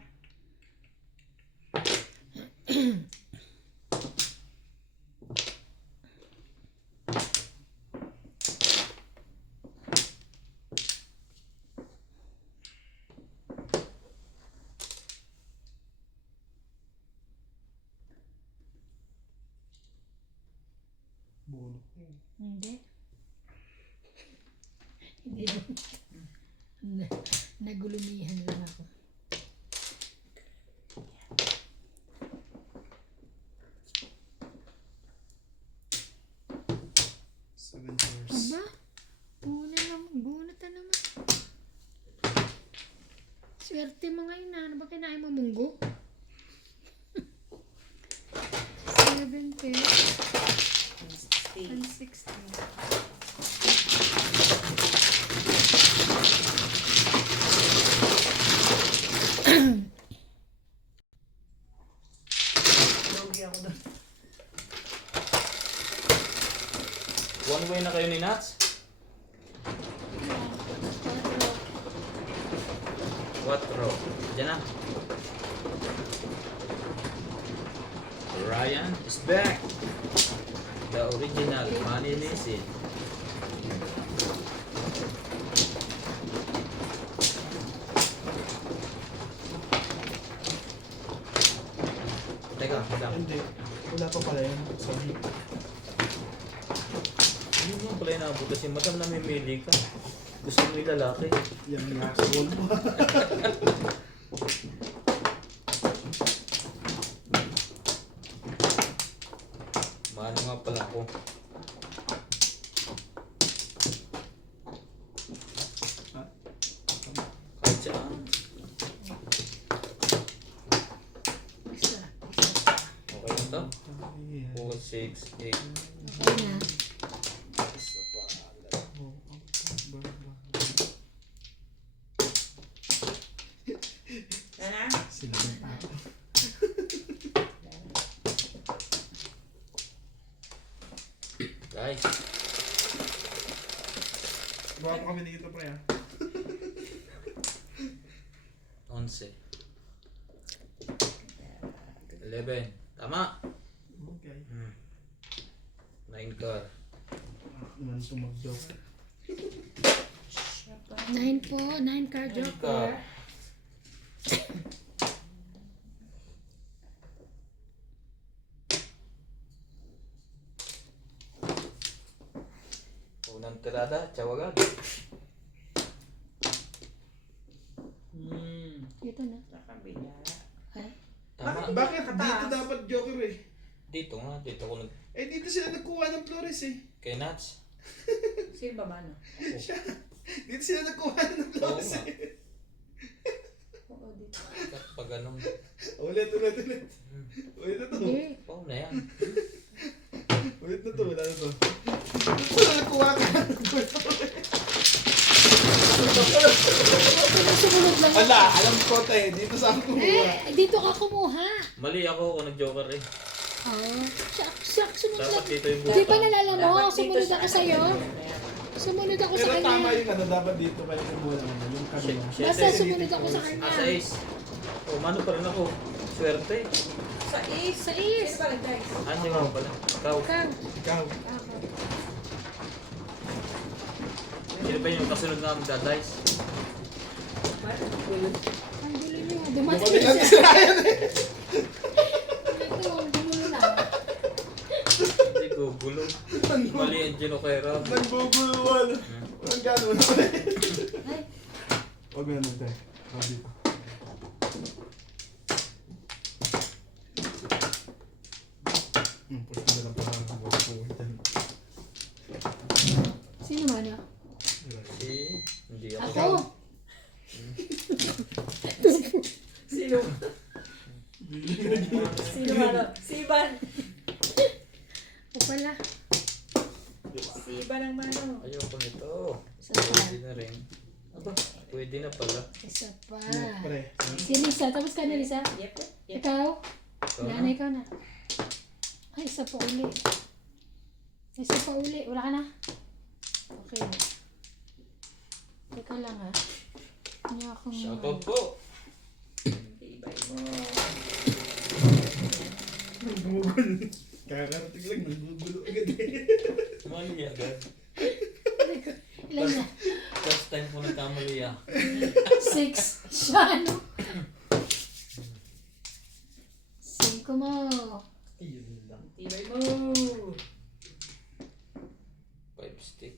Bulok. Hindi. Hindi. Nagulumihan lang ako. Seven hours. Aba? Bunot na naman. Swerte mo ngayon na. Ano ba kinain mo, munggo? 7 pesos. 16. 16. Logi ako doon. One way na kayo ni Nats? Quattro. Diyan na. Ryan is back. The original Maninisin. Teka, lang. Hindi. Wala pa pala yun. Sorry. Ano yung pala yung nabutas yung madam namimili ka? Gusto mo yung lalaki? Yan nga. Sa wall mo. Maano nga pala ko. Ha? Kahit saan. Isa. Okay na to? Ayan. Focus. 6, 8. Okay na. Isa pa. Oh, ba. Yan na. Sila ng tao. Guys, Gawa mo kami dito pre ha. 11. 11. Tama. Okay. 9 car. Naman tumag-joke. 9 po. 9 card joker. Unang tirada, tsawagan. Dito na. Sa kabila. Ay. Tama. Bakit? Dito dapat joker eh. Dito nga, dito ko nag... Eh dito sila nagkuha ng Flores eh. Kay Nats. Sino ba mano? Dito sila nagkuha ng Oo Flores nga. eh. Oo, dito. Pag ganun. Ulit. Ulit na to. Hindi. Oo na yan. Ulit na to. Wala na to. Dito sila nagkuha ka ng Flores. Sumunod lang. Ala, alam ko tayo. Dito sa ako kumuha. Dito ka kumuha. Mali ako kung nag-joker eh. Oh. Siyak, sunod Dapat lang. dito yung Di ba buka. nalala mo? Dapat dito Sumunod sa ako sa'yo. Ayan. Sumunod ako sa Pero tama kanya. yung ano. Dapat dito kayo kumuha ng ano. Yung kanina. Basta sumunod ako sa kanya. Sa ace. Mano pa rin ako. Swerte. Sa is. Sa is. Sino ba nag-dice? Hindi mo pala. Ikaw. Ikaw. Ikaw. Sino ba yung kasunod nga magdadice? Ang gulo niyo. Dumating Bumalik siya. natin si Ryan eh. Ito, gulo na. Hindi ko gulo. Mali ang ginokera. Nagbubuluwal. Walang gano'n ulit. Ay. Huwag mo naman tayo. Huwag dito. Push mo na lang pala ang buwan ko. Sino man ah? Hindi ako. Ako. Sino? Sino mano? Si Ivan. Ako pala. Si Ivan ang mano. Ayoko nito. Isa pa. Pwede na rin. Aba, pwede na pala. Isa pa. Pre. Si Lisa. Tapos ka na Lisa? Yep. Ikaw? Ikaw na. Nanay ka na. Ay, isa pa uli. Isa pa uli. Wala ka na? Okay. Teka lang ha. Hindi ako Shoutout po. Ibay mo. Gugul. Kakarating lang. Nagbubulo agad eh. Mali agad. Ilan na? First time ko nagkamali ah. 6. Siya ano? 5 mo. Yun lang. Ibay mo. 5 stick.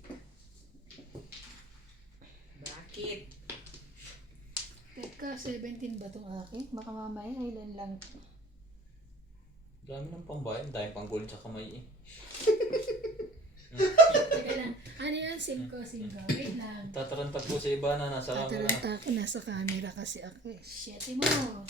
Bakit? Teka, 17 ba itong akin? Baka mamaya ilan lang. Dami ng pambayan. Dahil pang gold sa kamay eh. Teka lang. Ano yan? 5. Wait lang. Tatarantag po sa iba na nasa camera. Tataranta ako. Nasa camera kasi ako eh. 7 mo.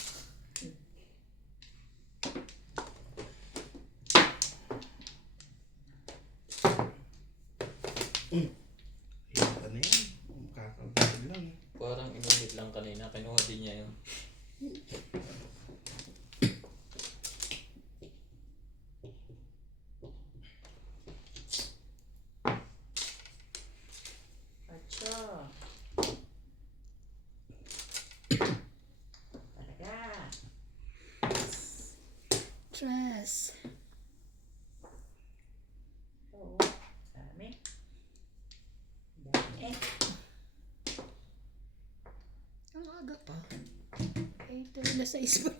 Ano yan? Kakarating lang. Parang inunit lang kanina. Kinuha din niya yun. Acho. Talaga. Trust. Oo. Dami. Dami. Ang aga pa. Eh, ito na 6 pa.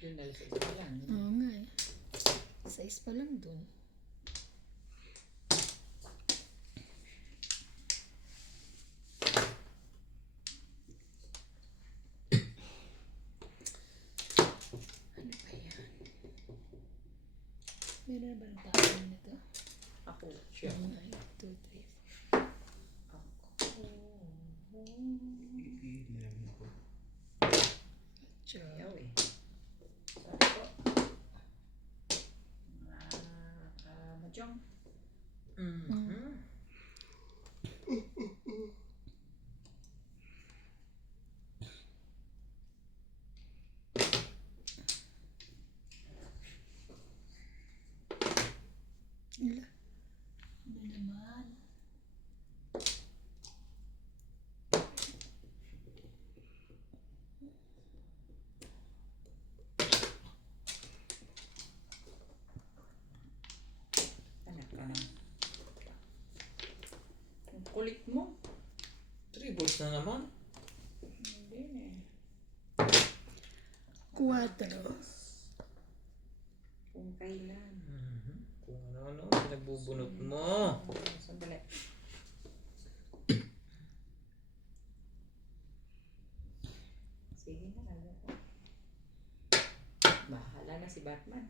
Yun na sa isa lang. Oo nga eh. 6 pa lang dun. Ano ba yan? Meron na ba ang tao nito? Ako. Siya. 1, 2, 3. Nilamin ako. Ciao. Ayaw eh. Sabi ko. Chong. Ila. Ano naman? Anak ka na. Ang kulit mo. 3 balls na naman. Hindi na eh. 4. Kung kailan. Kung ano-ano, pinagbubunot mo. Sandali. Sige na, lalo ko. Bahala na si Batman.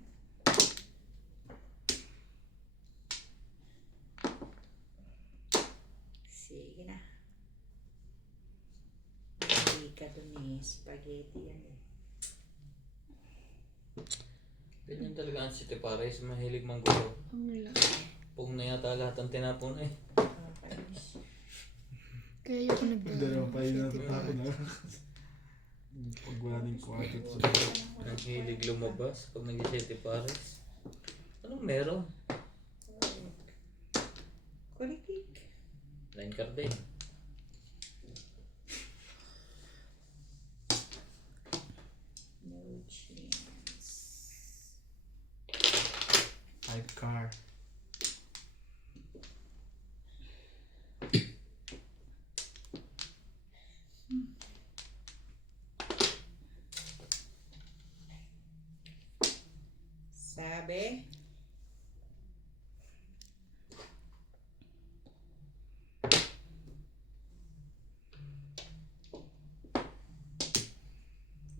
Sige na. Hindi ka dun eh. Spaghetti yan eh. Ganyan talaga ang City Pares, mahilig manggulo. Ang laki. Pong na yata lahat ang tinapon eh. Nakakainis. Kaya yung nagdala. Dalawa pa yun natin ako na. Pag wala ng kwarto sa Ang hilig lumabas pag nag-City Pares. Anong meron? Kulikik. Line card din. No chance. type car. Sabi.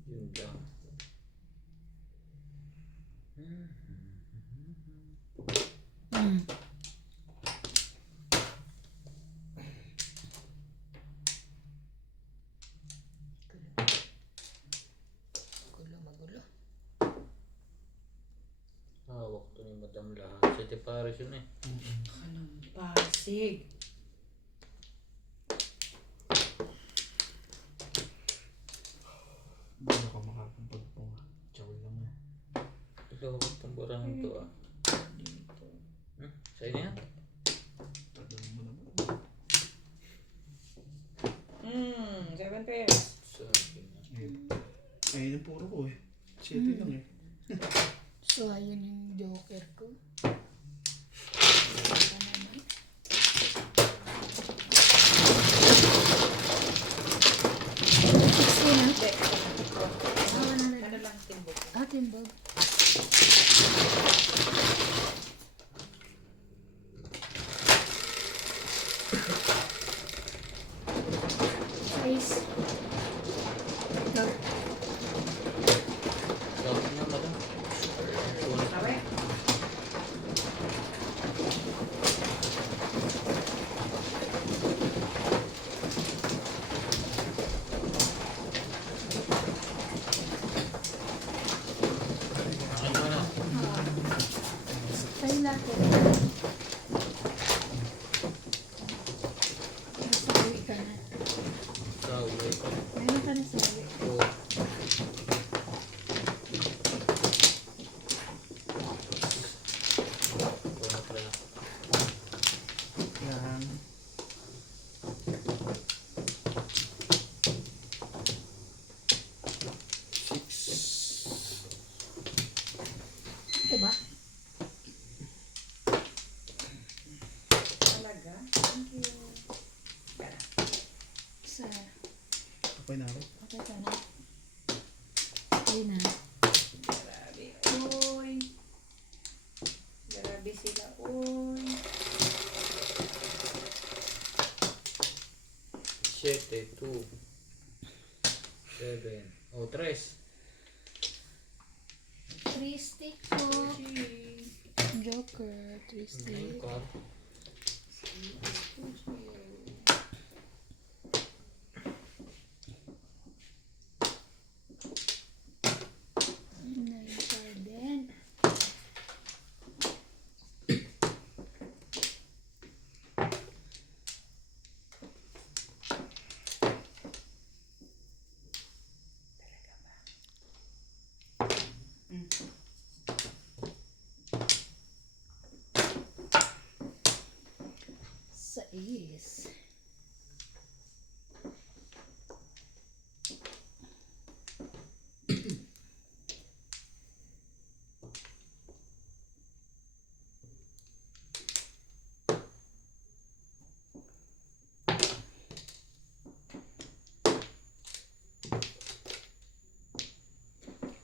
Yun lang. Magulo. Hawak to ni Madam lahat. City Pares yun eh. Anong pasig? Hindi ako makakapagpunga. Chow lang yan. Ito, huwag itong burahan to ah. Dito. Sa'yo na yan? Tagal mo naman. 7 pairs. Sa akin na. Ayun yung puro ko eh. 7 lang eh. So, ayun yung joker ko. Hindi. Ano lang timbok? Timbog. Ace. Go. Tawag na Madam. Sabi? Ano na? Tayo natin. Nasawi ka na. Tawag. Meron ka na sawi. Oo. Punot lang. Yan. Diba? Talaga? Thank you. Sa... Okay na ako. Okay ka na. Okay na. Grabe. Uy. Grabe sila. Uy. 7, 2, 7, o 3. 3 stick po. Joker. 3 stick. Card. Nine card din. is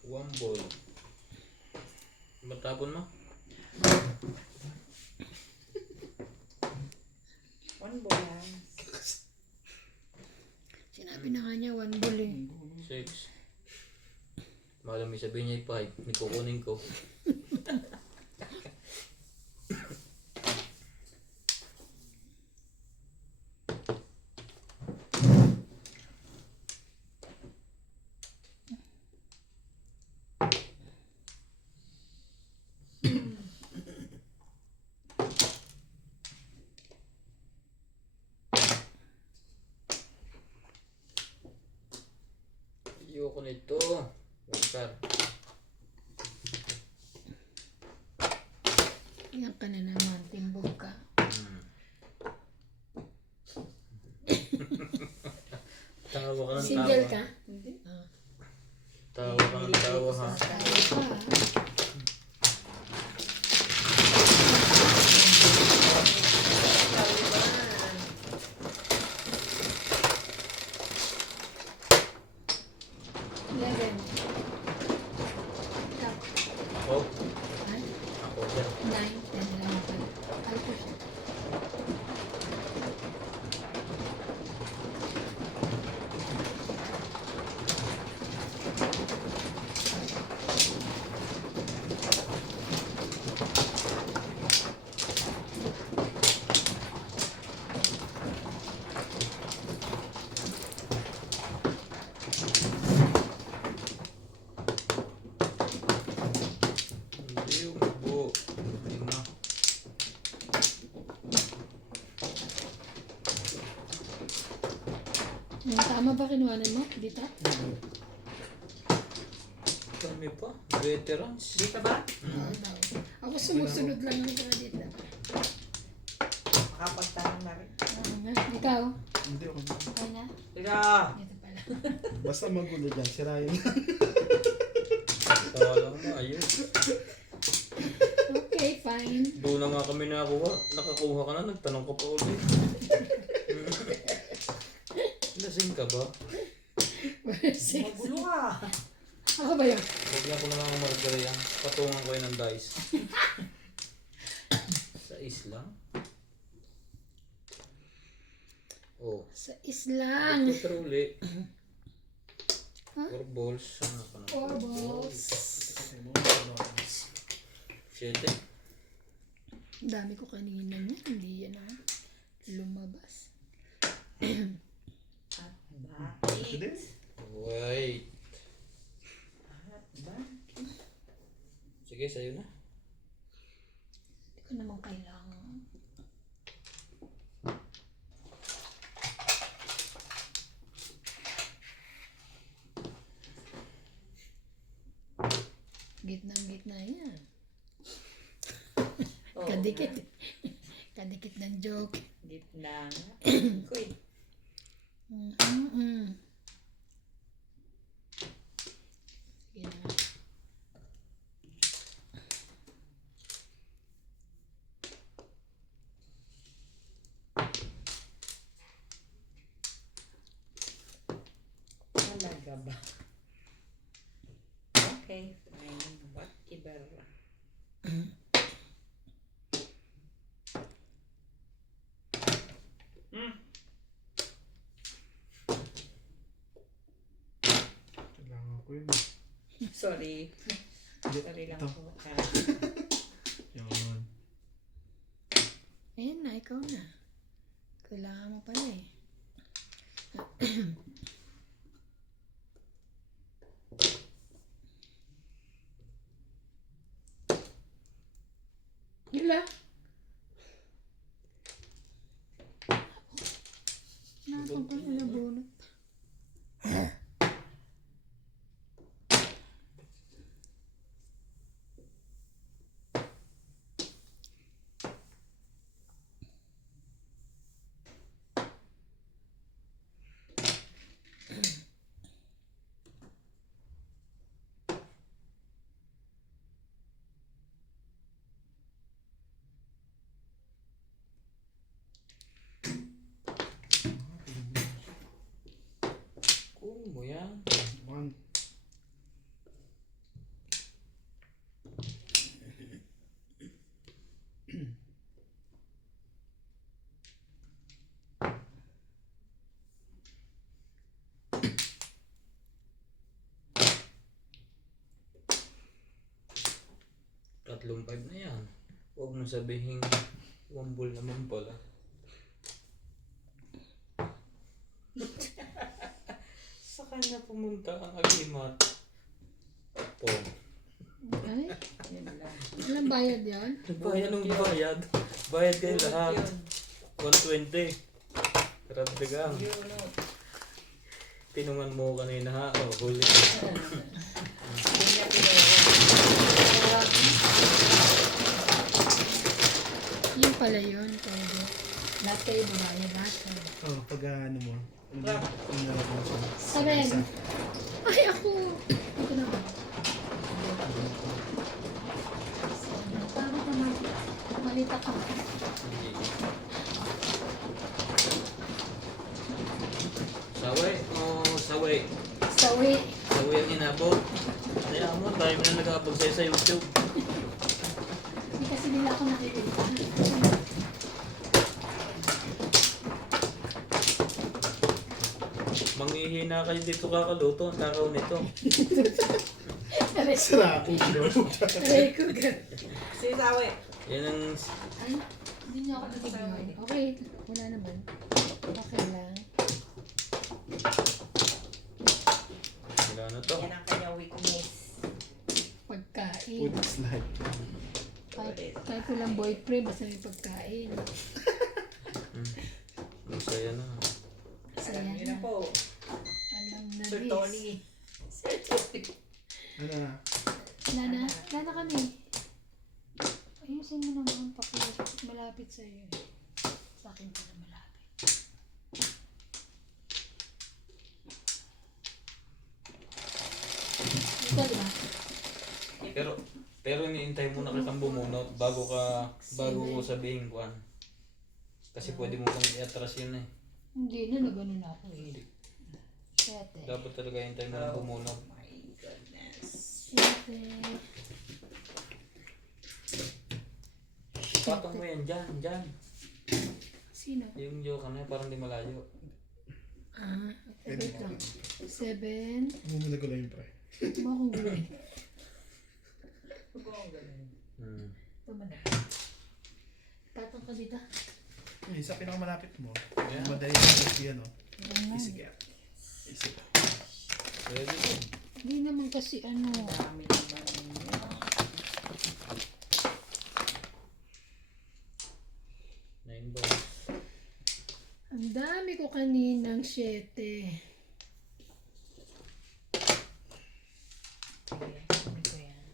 One ball. Matapon mo? One ball lang. sinabi na nga niya 1 ball eh. 6. Malam may sabihin niya 5. May kukunin ko. Ayoko nito. Walter. Yan ka na naman, timbog ka. Tawa ka ng Single tawa. ka? Hindi. Tawa ka ng tawa ha. Tayo pa. Eleven. Ikaw. Oh, Ay, ako dyan. 9, 10 lang pala. Ay ko siya. Hindi yung buo. Hindi na. Yung tama ba kinuhanan mo? Dito? Kami pa. Veterans. Dito ba? Oo daw. Ako sumusunod lang ng mga dito. Makapagtanong na rin. Oo nga. Ikaw? Hindi ako. Okay na? Tira! Dito pala. Basta magulo dyan, sirayin. Tawa lang na. Ayun. Okay, fine. Doon na nga kami nakakuha. Nakakuha ka na. Nagtanong ka pa ulit. Lasing ka ba? Six. Magulo ka. Ako ba yun? Huwag na ko na mga margarya. Patungan ko yun ng dice. Sa islang? Oh. Sa islang. Ito truly. Ha? 4 balls. Ano ka na? 4 balls. 7. Ang dami ko kanina niya. Hindi yan ah. Lumabas. At bakit? Wait. At bakit? Sige, sa'yo na. Hindi ko naman kailangan. Gitnang-gitna yan. Oo Kadikit. nga. Kadikit ng joke. Gitna nga. Kuy. Mm-mm. Sige na. Talaga ba? Okay, fine. Whatever. Kailangan ko yun. Sorry. Hindi. Sorry lang Ito. po. Yun. Ayan na, ikaw na. Kailangan mo pala eh. Hila. Nasaan ka na nabunot? 3.5 na yan. Huwag mo sabihin, wambol naman pala. Sa kanya pumunta ang agimat. Po. Ay, Yun lang. walang bayad yan. Bayad ng bayad. Bayad kayo lahat. Yun. 120. Grabe ka. Yun, no. Tinungan mo kanina ha. Oh, huli ka. Hindi niya tinawa. Yun pala yun. Pwede. Lahat kayo babayad lahat. Oh, pag ano mo. Ano mo siya. Saben. Ay, ako. Ito na ba? Bakit naman? Malita ka. Saway. Oh, saway. Sawi. Saway ang inabot. Kaya mo, tayo mo na nag-upload sa YouTube. Hindi kasi nila ako nakikita. Manghihina kayo dito kakaluto. Ang takaw nito. Sira ako. Aray ko ka. Si Sawe. Yan ang... Ay, hindi niyo ako nabigyan. Okay, wala naman. Okay lang. Wala na to. Yan ang kanyang weakness. Pagkain. Food is life. Kahit walang boyfriend, basta may pagkain. Masaya na. Saya Alam niyo na na. po. Alam na Sir this. Tony. Sir Tony. Ano na? Wala na kami. Ayusin mo naman, malapit sa iyo. Sa akin pa na malapit. Ito, di ba? Pero iniintay mo na kitang bumunot bago ko sabihin kuan. Kasi pwede mo kang i-atras yun eh. Hindi na, nagano na ako eh. Siyete. Dapat talaga hintay mo na bumunot. My goodness. Siyete. Patong mo yan dyan. Sino? Yung joke na parang di malayo. Ah, wait lang. 7. Mumuna ko lang yung pre. Mo akong gulay. Huwag ko ang ganun. Tama na. Patong ka dito. Eh, sa pinakamalapit mo. Yeah. Madali na kasi yan, oh. Ayan. Easy gap. Easy. Pwede. Hindi naman kasi ano. Dami naman ninyo. Nine balls. Ang dami ko kaninang 7. Sige, sabi ko yan.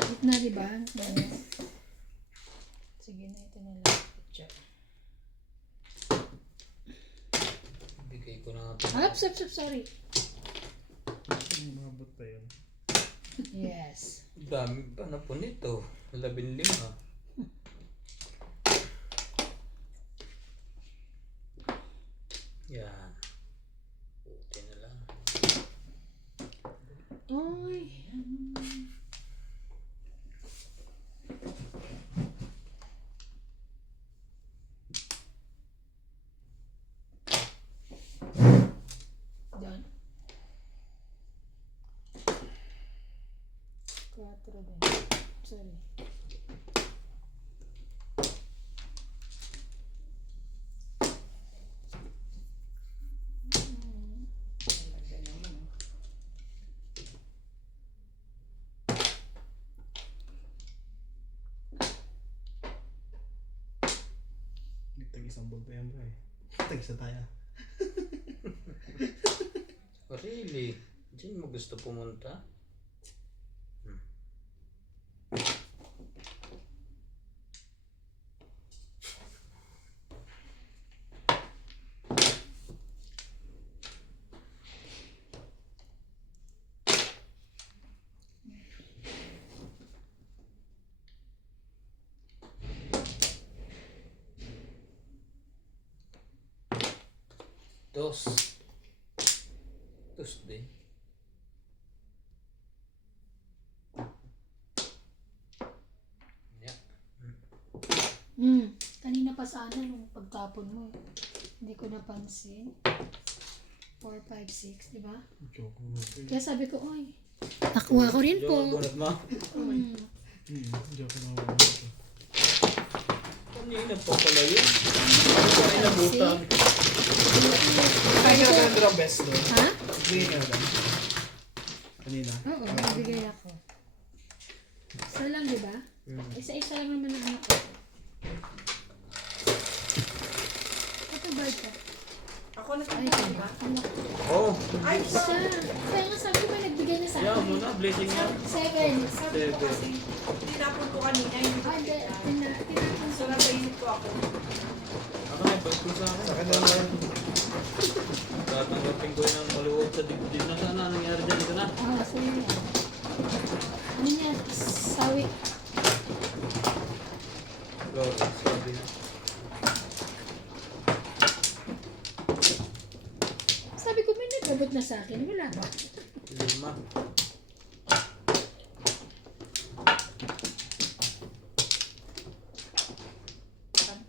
Gitna, di ba? Sige na, ito na lang. Picture. Bigay ko na Sorry. Mabot pa yun. Yes. Dami pa na po nito. 15. Yan. Buti na lang. Oy. Done. 4 din. Sorry. Talaga naman. Tag-isang ball pa yan, pre. Tag-isa tayo. Oh, really? Diyan mo gusto pumunta? Dos. Dos din. Yeah. Kanina pa sana nung pagtapon mo. Hindi ko napansin. 4, 5, 6, di ba? Joke. Kaya sabi ko, oy. Nakuha ko rin po. Bunot mo. Hindi ako nakawala ito. Kanina pa pala yun. Ay, nabutan. Kaya ka ng best doon. Ha? Bigay ka na. Kanina. Oo, nabigay ako. Isa lang, di ba? Isa-isa lang naman ang anak ko. Ito ba ito? Ako Ay, nagkakita, di ba? anak. Oh, Ay, Isa. Kaya nga sabi ko, nagbigay na sa yan akin. muna, blessing niya. 7. sabi ko kasi, tinapon ko kanina, hindi ko Ah, hindi. kita. Tinapon So, nasa init ko ako. Ako na, balik ko sa akin. Sa akin na naman. Tatanggapin ko yun ang maluwag sa dibdib na sana. Anong nangyari dyan? Ito na. Ah, so yun. Ano niya? Sawi. Go, sabi na. Sabi ko, may nagabot na sa akin. Wala ba? 5.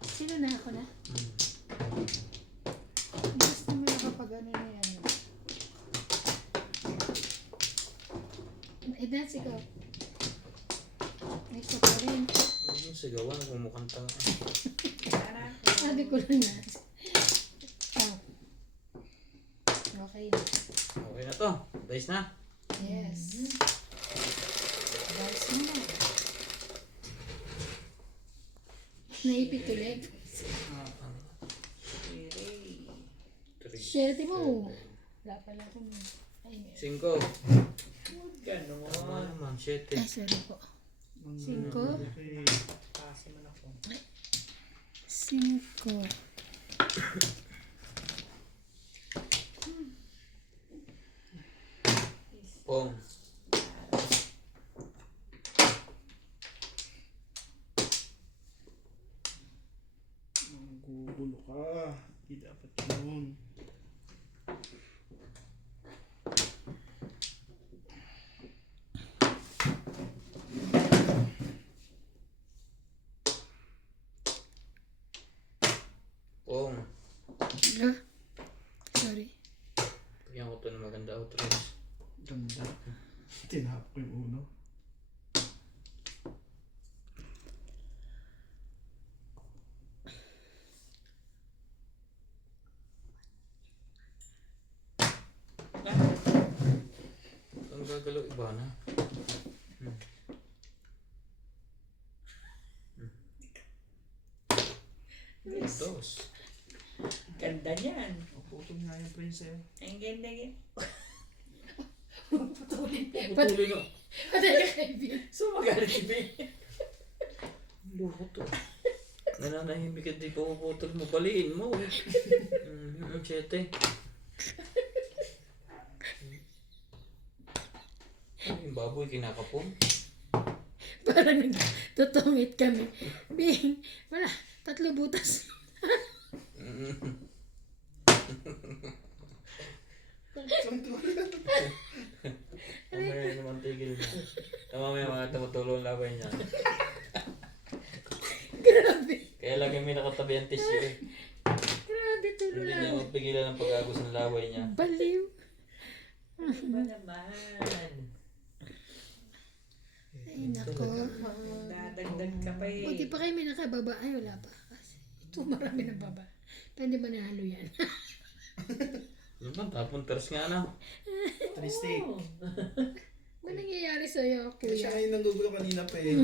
Sino na ako na? Basta mo nakapag ano na yan. Eh, dance ikaw. May isa pa rin. Yung sigawan, kumukanta. Sana. Sabi ko lang na. Oh. Okay na. Okay na to. Dice na. Yes. Dance mo na. Naipit ulit. Really. 3. Sherte mo. Wala pala ko nun. Ay, meron. 5. Ganon. Tama naman, 7. Ay, sorry po. 5. Okay. Pasi man ako. 5. Pong. Gugulo ka. Hindi dapat yun. Pong. Ah, sorry. Bigyan ko to ng maganda outros. Ganda. Tinahap ko yung uno. Ang gagalaw iba na. Dos. Ganda niyan. Putol nga yung prince eh. Ang ganda niyan. Putulin na. Patay ka kaibigan. So, magalit si Ben. Luro to. Nananahimik at di puputol mo. Baliin mo. 7. Yung baboy kinakapon. Parang tutungit kami. Bing, wala. 3 butas. Mamaya naman tigil na. Mamaya mga tumutulong labay niya. Grabe. Kaya lagi may nakatabi ang tissue eh. Grabe tulo Hindi niya lang. mapigilan ang pag-agos ng laway niya. Baliw. Iba naman. Ay, nako. Dadagdag ka pa eh. Buti pa kayo may nakababa. Ay, wala pa. Kasi ito marami na baba. Pwede ba nahalo yan? Ano ba? Tapon ters nga na. Tristic. Ano nangyayari sa'yo, Kaya siya kuya? ngayon nanggugulo kanina pa eh.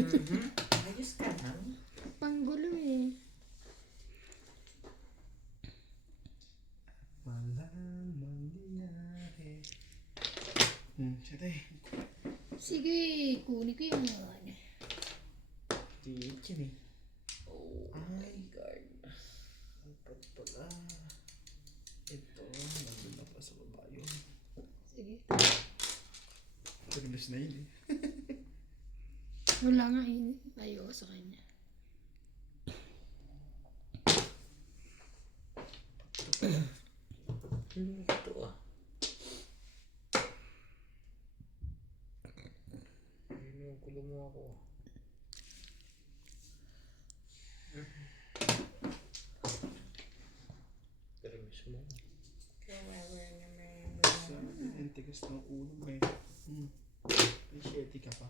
Ayos ka na. Panggulo eh. Walang mangyayari. Siyete. Sige, kunin ko yung Chichen eh. Oh my God. Dapat pala. Ito, nandun na pa sa baba yun. Sige. Turbis na yun eh. Wala nga ayoko sa kanya. Ito ah. Ginugulo mo ako. Pero mismo. Kawawa naman. Sa antigas ng ulo may. May 7 ka pa.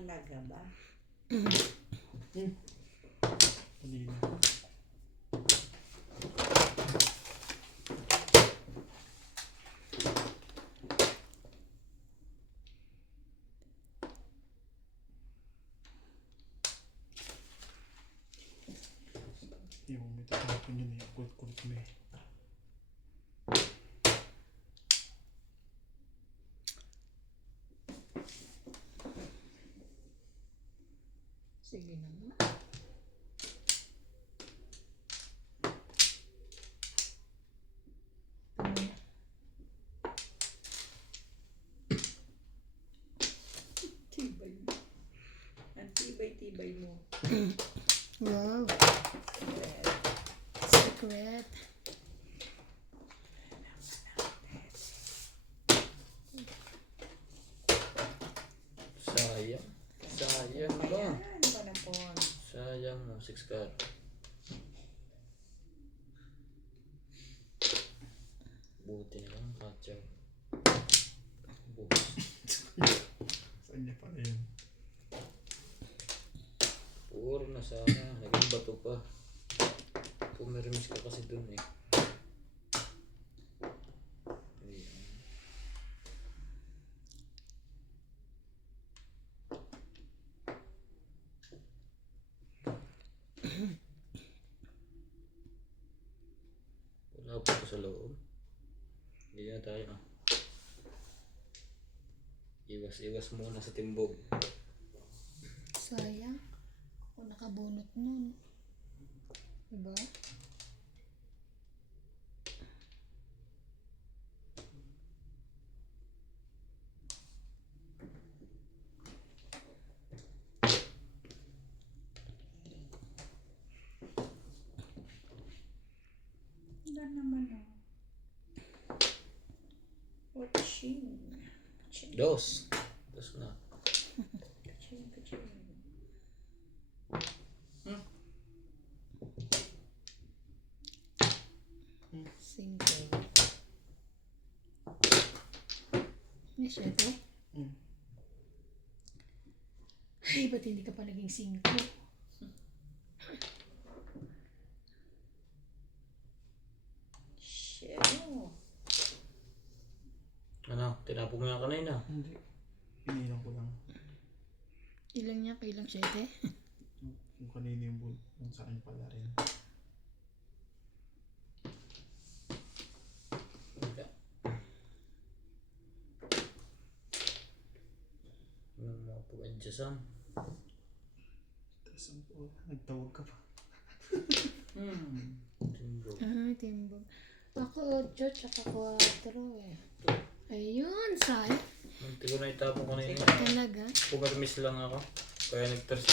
Talaga ba? Kanina. Yung may tatapon yun eh. Kulit-kulit mo eh. Sige na nga. Tibay mo. Ang tibay-tibay mo. Wow. Well, Secret. Sayang. Sayang ba? Ano ba na po? Sayang mo, 6 card. Buti na lang, katsaw. Bukas. Saan niya pala yun? Puro na sana. Naging bato pa. Pumirmis ka kasi dun eh. Ayan. Wala pa ito sa loob. Hindi na tayo ah. Iwas-iwas muna sa timbog. Sayang. Ako nakabunot nun. Diba? Wala naman oh. Kuching. Kuching. Dos na. Kuching. Kuching. Single. May syete? Hmm. Ay, ba't hindi ka pa naging single? Shit. Ano? Tinapon mo yan kanina. Hindi. Inilang ko lang. Ilang niya? Kailang syete? Kung kanina yung yung sa akin pala rin. Wala. Yung mga pag-adjustan. Tapos nagtawag ka pa. Timbog. Ah, timbog. Ako, 8, tsaka 4 eh. Ayun, say. Munti ko na itapon kanina. Talaga? Pumirmis lang ako. Kaya nag-tersi.